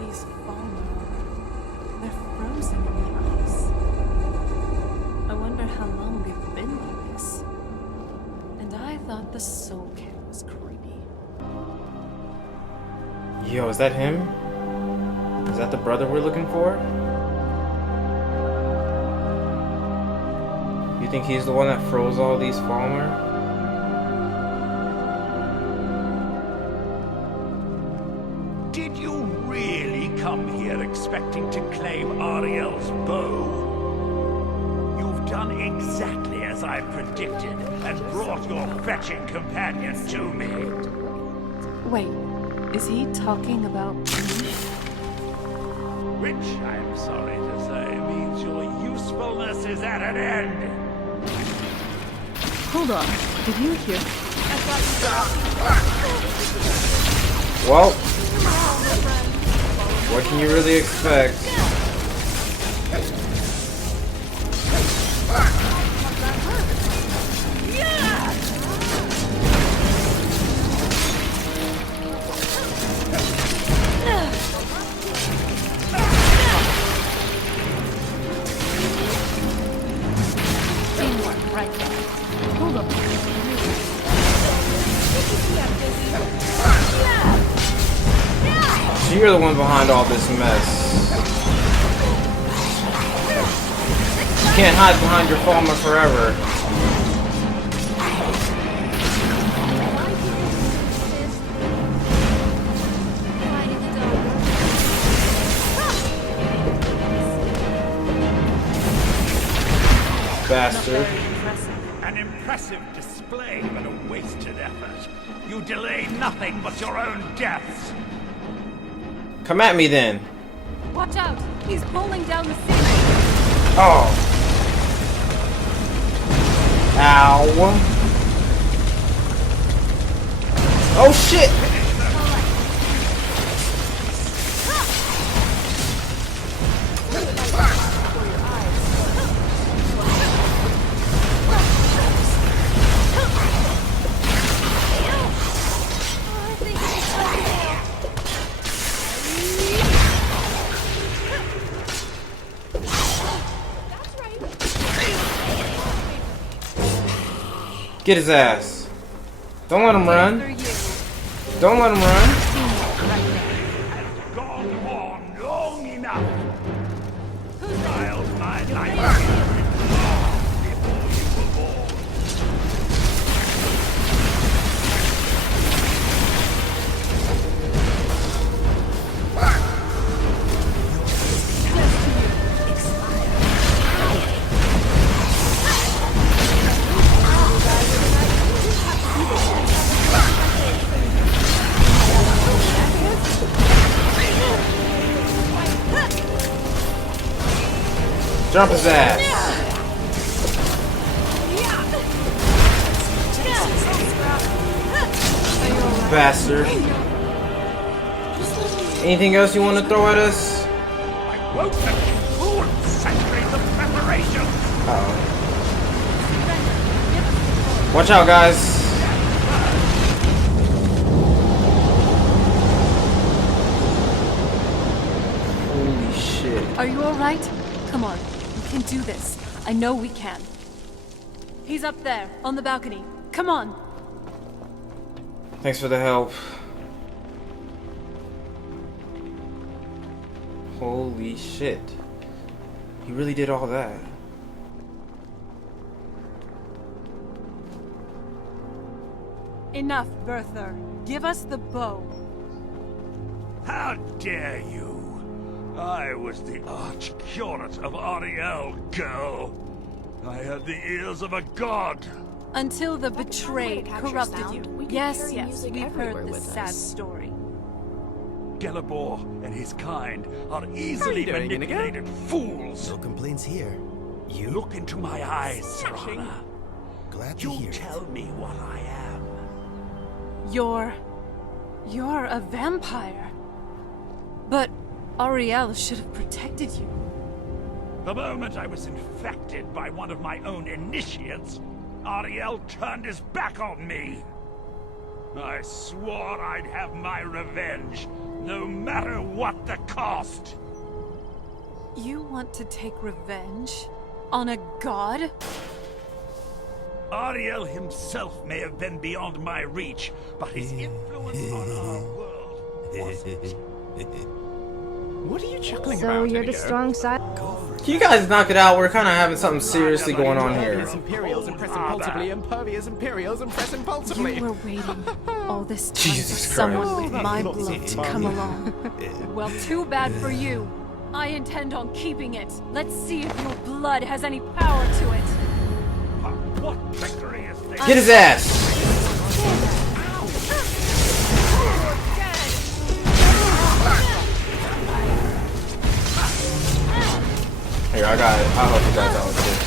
These Falmer, they're frozen in the ice. I wonder how long they've been like this. And I thought the soul camp was creepy. Yo, is that him? Is that the brother we're looking for? You think he's the one that froze all these Falmer? Did you really come here expecting to claim Auri-El's bow? You've done exactly as I predicted and brought your fetching companion to me. Wait, is he talking about me? Which, I'm sorry to say, means your usefulness is at an end. Hold on, did you hear? Well, what can you really expect? Hold on. So you're the one behind all this mess. You can't hide behind your Falmer forever. Bastard. An impressive display, but a wasted effort. You delay nothing but your own deaths. Come at me then. Watch out! He's pulling down the city. Oh. Ow. Oh shit! Get his ass. Don't let him run. Don't let him run. Gone on long enough. Child, my life before you were born. Jump his ass. Bastard. Anything else you want to throw at us? I won't let you fool centuries of preparation. Uh-oh. Watch out, guys. Holy shit. Are you alright? Come on, we can do this. I know we can. He's up there, on the balcony. Come on. Thanks for the help. Holy shit. He really did all that. Enough, Berther. Give us the bow. How dare you? I was the arch-curate of Auri-El, girl. I had the ears of a god. Until the betrayed corrupted you. Yes, yes, we've heard this sad us. story. Gelibor and his kind are easily manipulated fools. No complaints here. You look into my eyes, Serana. Glad to You hear it. tell me what I am. You're a vampire. But Auri-El should have protected you. The moment I was infected by one of my own initiates, Auri-El turned his back on me. I swore I'd have my revenge, no matter what the cost. You want to take revenge? On a god? Auri-El himself may have been beyond my reach, but his influence on our world wasn't. What are you chuckling So about? you're the Inigo? strong side? Can you guys knock it out? We're kind of having something seriously going on here. Imperials, Imperials, impress impulsively, impervious, Imperials, impress impulsively. You were waiting all this time Jesus for someone Christ. with my blood to come along. Well, too bad for you. I intend on keeping it. Let's see if your blood has any power to it. What victory is this? Get his ass! Here, I got it. I'll help you guys out with this.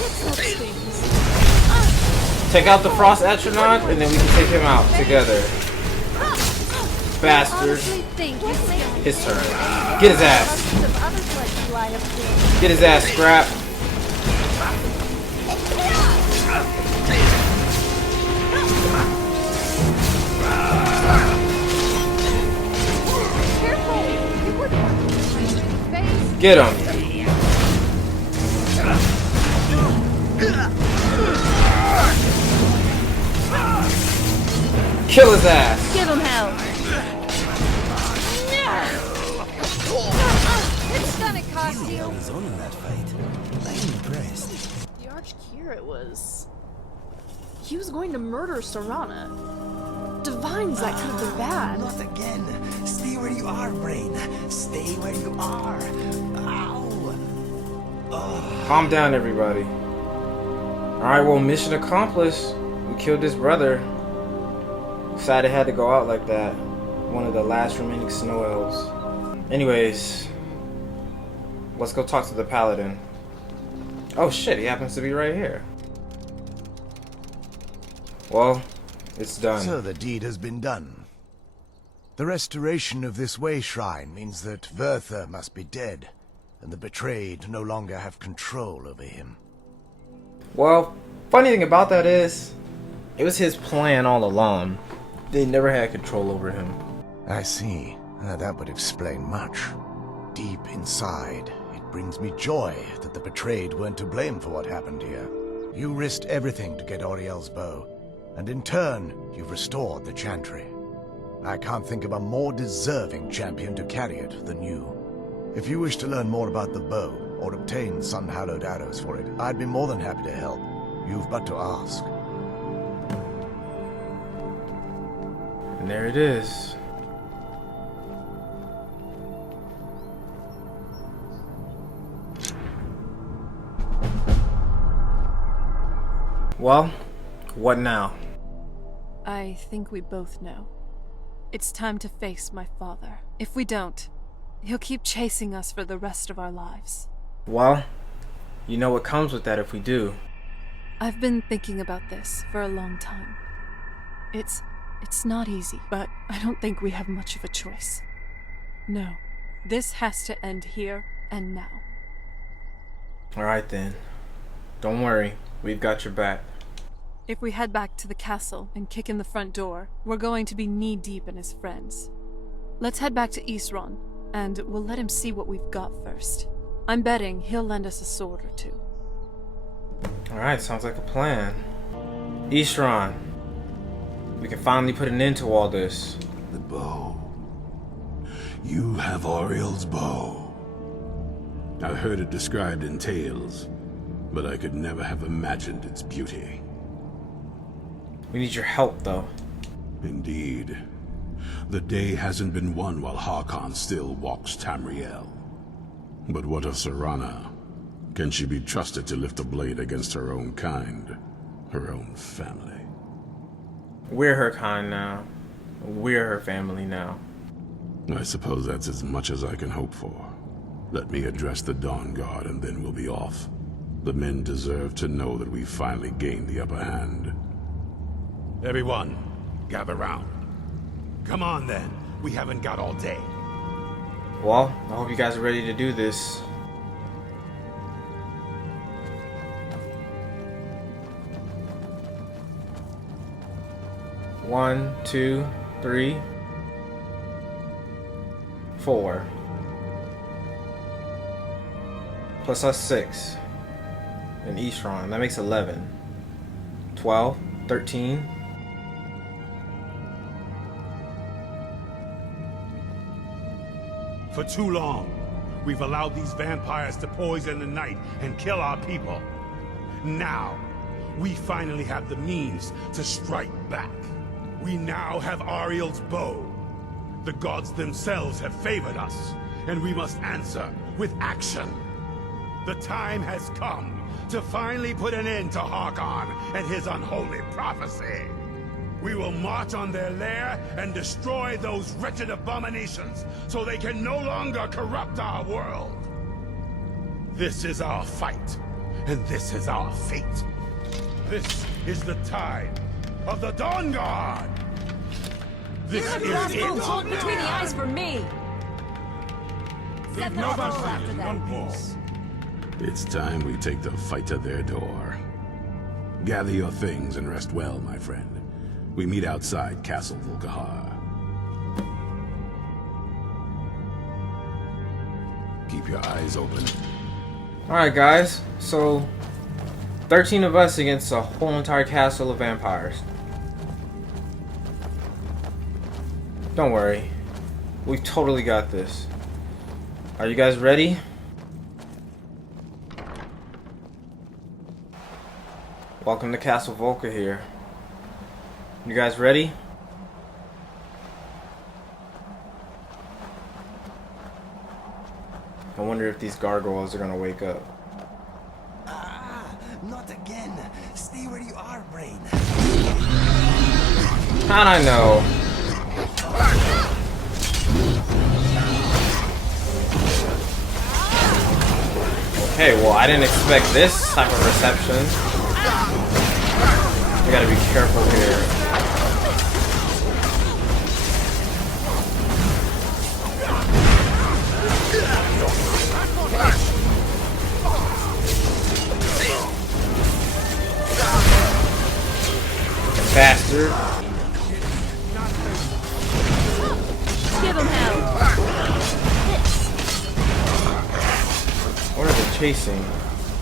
Take out the Frost Astronaut, and then we can take him out together. Bastard. His turn. Get his ass. Get his ass, Scrap. Get him. Kill his ass. Give him hell. It's gonna cost you. His own in that fight. I'm impressed. The Arch-Curate was... He was going to murder Serana. Divines, that could have been bad. Not again. Stay where you are, Brain. Stay where you are. Ow. Calm down, everybody. Alright, well, mission accomplished. We killed his brother. Sad it had to go out like that. One of the last remaining snow elves. Anyways, let's go talk to the paladin. Oh shit, he happens to be right here. Well, it's done. So the deed has been done. The restoration of this way shrine means that Werther must be dead, and the betrayed no longer have control over him. Well, funny thing about that is, it was his plan all along. They never had control over him. I see. That would explain much. Deep inside, it brings me joy that the betrayed weren't to blame for what happened here. You risked everything to get Auri-El's bow, and in turn, you've restored the chantry. I can't think of a more deserving champion to carry it than you. If you wish to learn more about the bow, or obtain sun-hallowed arrows for it, I'd be more than happy to help. You've but to ask. And there it is. Well, what now? I think we both know. It's time to face my father. If we don't, he'll keep chasing us for the rest of our lives. Well, you know what comes with that if we do. I've been thinking about this for a long time. It's not easy, but I don't think we have much of a choice. No, this has to end here and now. Alright then. Don't worry, we've got your back. If we head back to the castle and kick in the front door, we're going to be knee-deep in his friends. Let's head back to Isran, and we'll let him see what we've got first. I'm betting he'll lend us a sword or two. Alright, sounds like a plan. Isran, we can finally put an end to all this. The bow. You have Auri-El's bow. I've heard it described in tales, but I could never have imagined its beauty. We need your help, though. Indeed. The day hasn't been won while Harkon still walks Tamriel. But what of Serana? Can she be trusted to lift a blade against her own kind? Her own family? We're her kind now. We're her family now. I suppose that's as much as I can hope for. Let me address the Dawnguard and then we'll be off. The men deserve to know that we finally gained the upper hand. Everyone, gather round. Come on then, we haven't got all day. Well, I hope you guys are ready to do this. One, 2, 3, 4. Plus us 6. In Isran, that makes 11. 12, 13. For too long, we've allowed these vampires to poison the night and kill our people. Now, we finally have the means to strike back. We now have Auri-El's bow. The gods themselves have favored us, and we must answer with action. The time has come to finally put an end to Harkon and his unholy prophecy. We will march on their lair and destroy those wretched abominations so they can no longer corrupt our world. This is our fight, and this is our fate. This is the tide of the Dawnguard. This is it. Hold between the eyes for me. Set them all after that. It's time we take the fight to their door. Gather your things and rest well, my friend. We meet outside Castle Volkihar. Keep your eyes open. Alright guys, so 13 of us against a whole entire castle of vampires. Don't worry, we've totally got this. Are you guys ready? Welcome to Castle Volkihar here. You guys ready? I wonder if these gargoyles are gonna wake up. Not Not again. Stay where you are, brain. How'd I know? Okay, well, I didn't expect this type of reception. I gotta be careful here. Bastard. Give him hell. What are they chasing?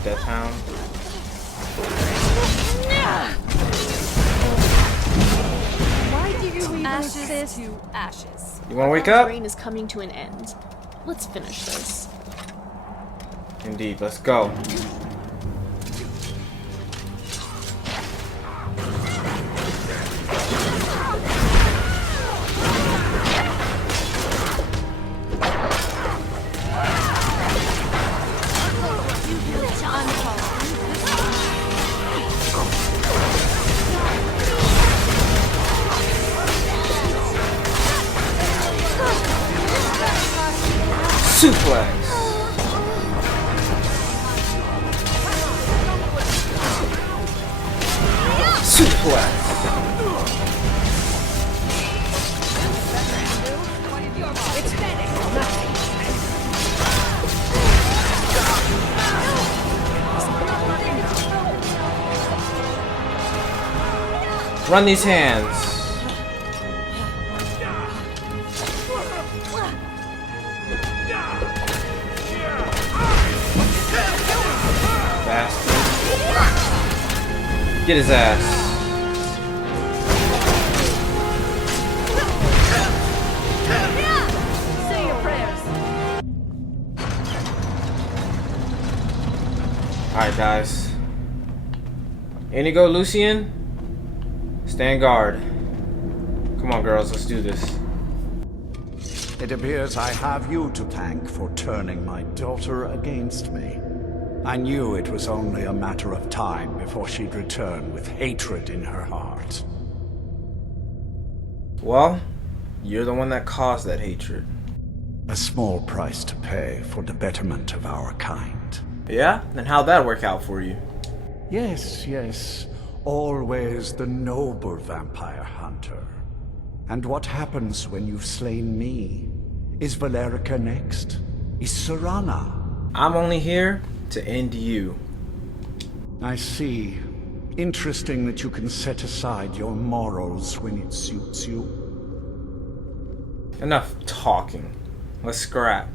Death Hound? Why do you leave Ashes this? to ashes. You wanna wake Our up? reign is coming to an end. Let's finish this. Indeed, let's go. Suplex. Suplex. Run these hands. Get his ass. Say your prayers. Alright, guys. Inigo, Lucian, stand guard. Come on, girls, let's do this. It appears I have you to thank for turning my daughter against me. I knew it was only a matter of time before she'd return with hatred in her heart. Well, you're the one that caused that hatred. A small price to pay for the betterment of our kind. Yeah? Then how'd that work out for you? Yes, yes. Always the noble vampire hunter. And what happens when you've slain me? Is Valerica next? Is Serana? I'm only here to end you. I see. Interesting that you can set aside your morals when it suits you. Enough talking. Let's scrap.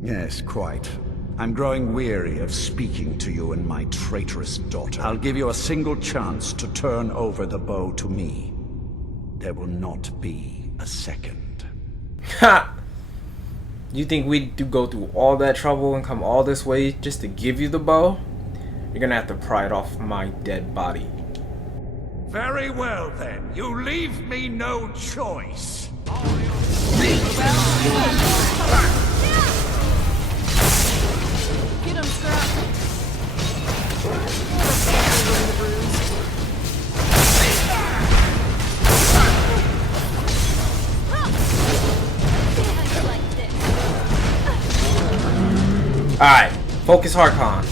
Yes, quite. I'm growing weary of speaking to you and my traitorous daughter. I'll give you a single chance to turn over the bow to me. There will not be a second. Ha! You think we'd go through all that trouble and come all this way just to give you the bow? You're gonna have to pry it off my dead body. Very well then, you leave me no choice. Get him, Scrap. Alright, focus Harkon.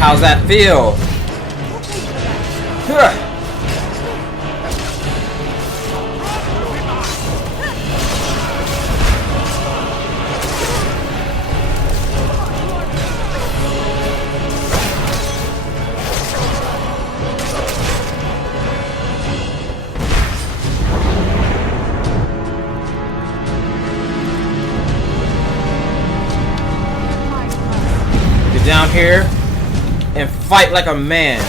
How's that feel? down here and fight like a man.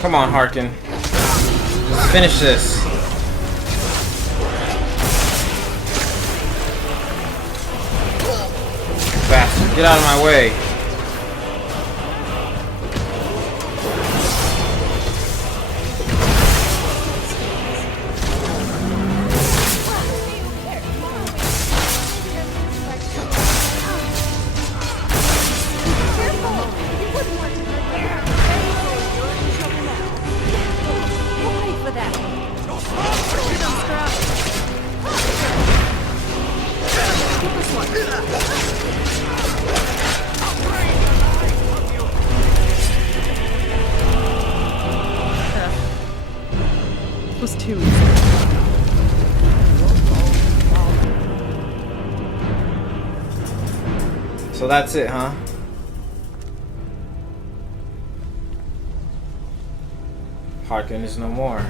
Come on, Harkin. Let's finish this. Bastard, get out of my way. Was too easy. So that's it, huh? Harkin is no more.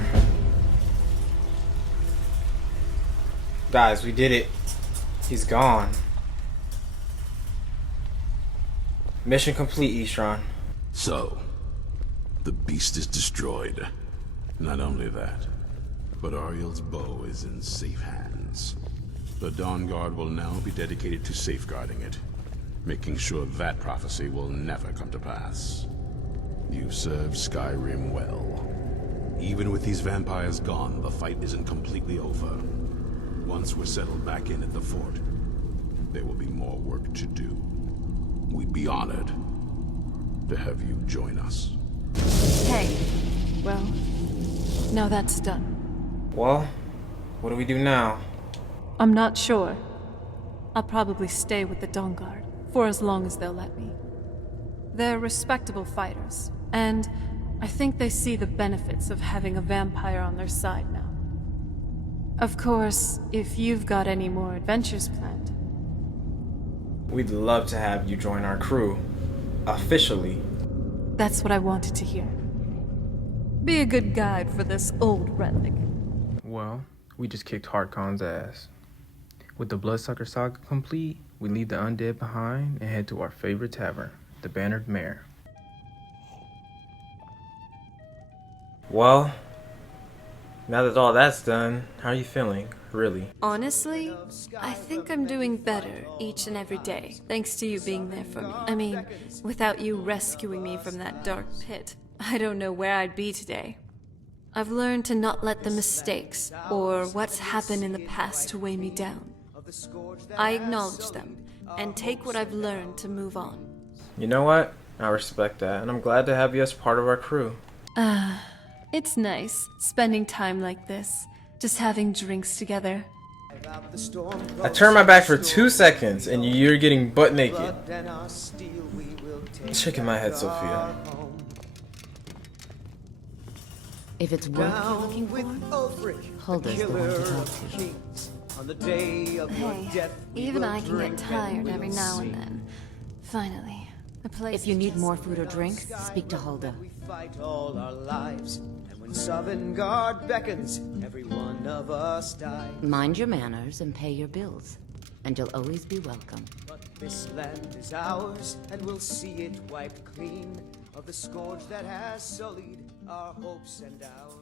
Guys, we did it. He's gone. Mission complete, Ishran. So, the beast is destroyed. Not only that, but Auri-El's bow is in safe hands. The Dawnguard will now be dedicated to safeguarding it, making sure that prophecy will never come to pass. You served Skyrim well. Even with these vampires gone, the fight isn't completely over. Once we're settled back in at the fort, there will be more work to do. We'd be honored to have you join us. Hey, well, now that's done. Well, what do we do now? I'm not sure. I'll probably stay with the Dawnguard for as long as they'll let me. They're respectable fighters, and I think they see the benefits of having a vampire on their side now. Of course, if you've got any more adventures planned. We'd love to have you join our crew. Officially. That's what I wanted to hear. Be a good guide for this old relic. Well, we just kicked Harkon's ass. With the Bloodsucker Saga complete, we leave the undead behind and head to our favorite tavern, the Bannered Mare. Well, now that all that's done, how are you feeling, really? Honestly, I think I'm doing better each and every day, thanks to you being there for me. I mean, without you rescuing me from that dark pit, I don't know where I'd be today. I've learned to not let the mistakes or what's happened in the past to weigh me down. I acknowledge them and take what I've learned to move on. You know what? I respect that, and I'm glad to have you as part of our crew. It's nice spending time like this, just having drinks together. I turned my back for 2 seconds, and you're getting butt naked. Shaking my head, Sophia. If it's work you're looking for, Hulda's the one to talk to. Hey, even I can get tired every now and then. Finally, a place. If you need more food or drink, speak to Hulda. Fight all our lives, and when Sovngarde beckons, every one of us die. Mind your manners and pay your bills, and you'll always be welcome. But this land is ours, and we'll see it wiped clean of the scourge that has sullied our hopes and ours.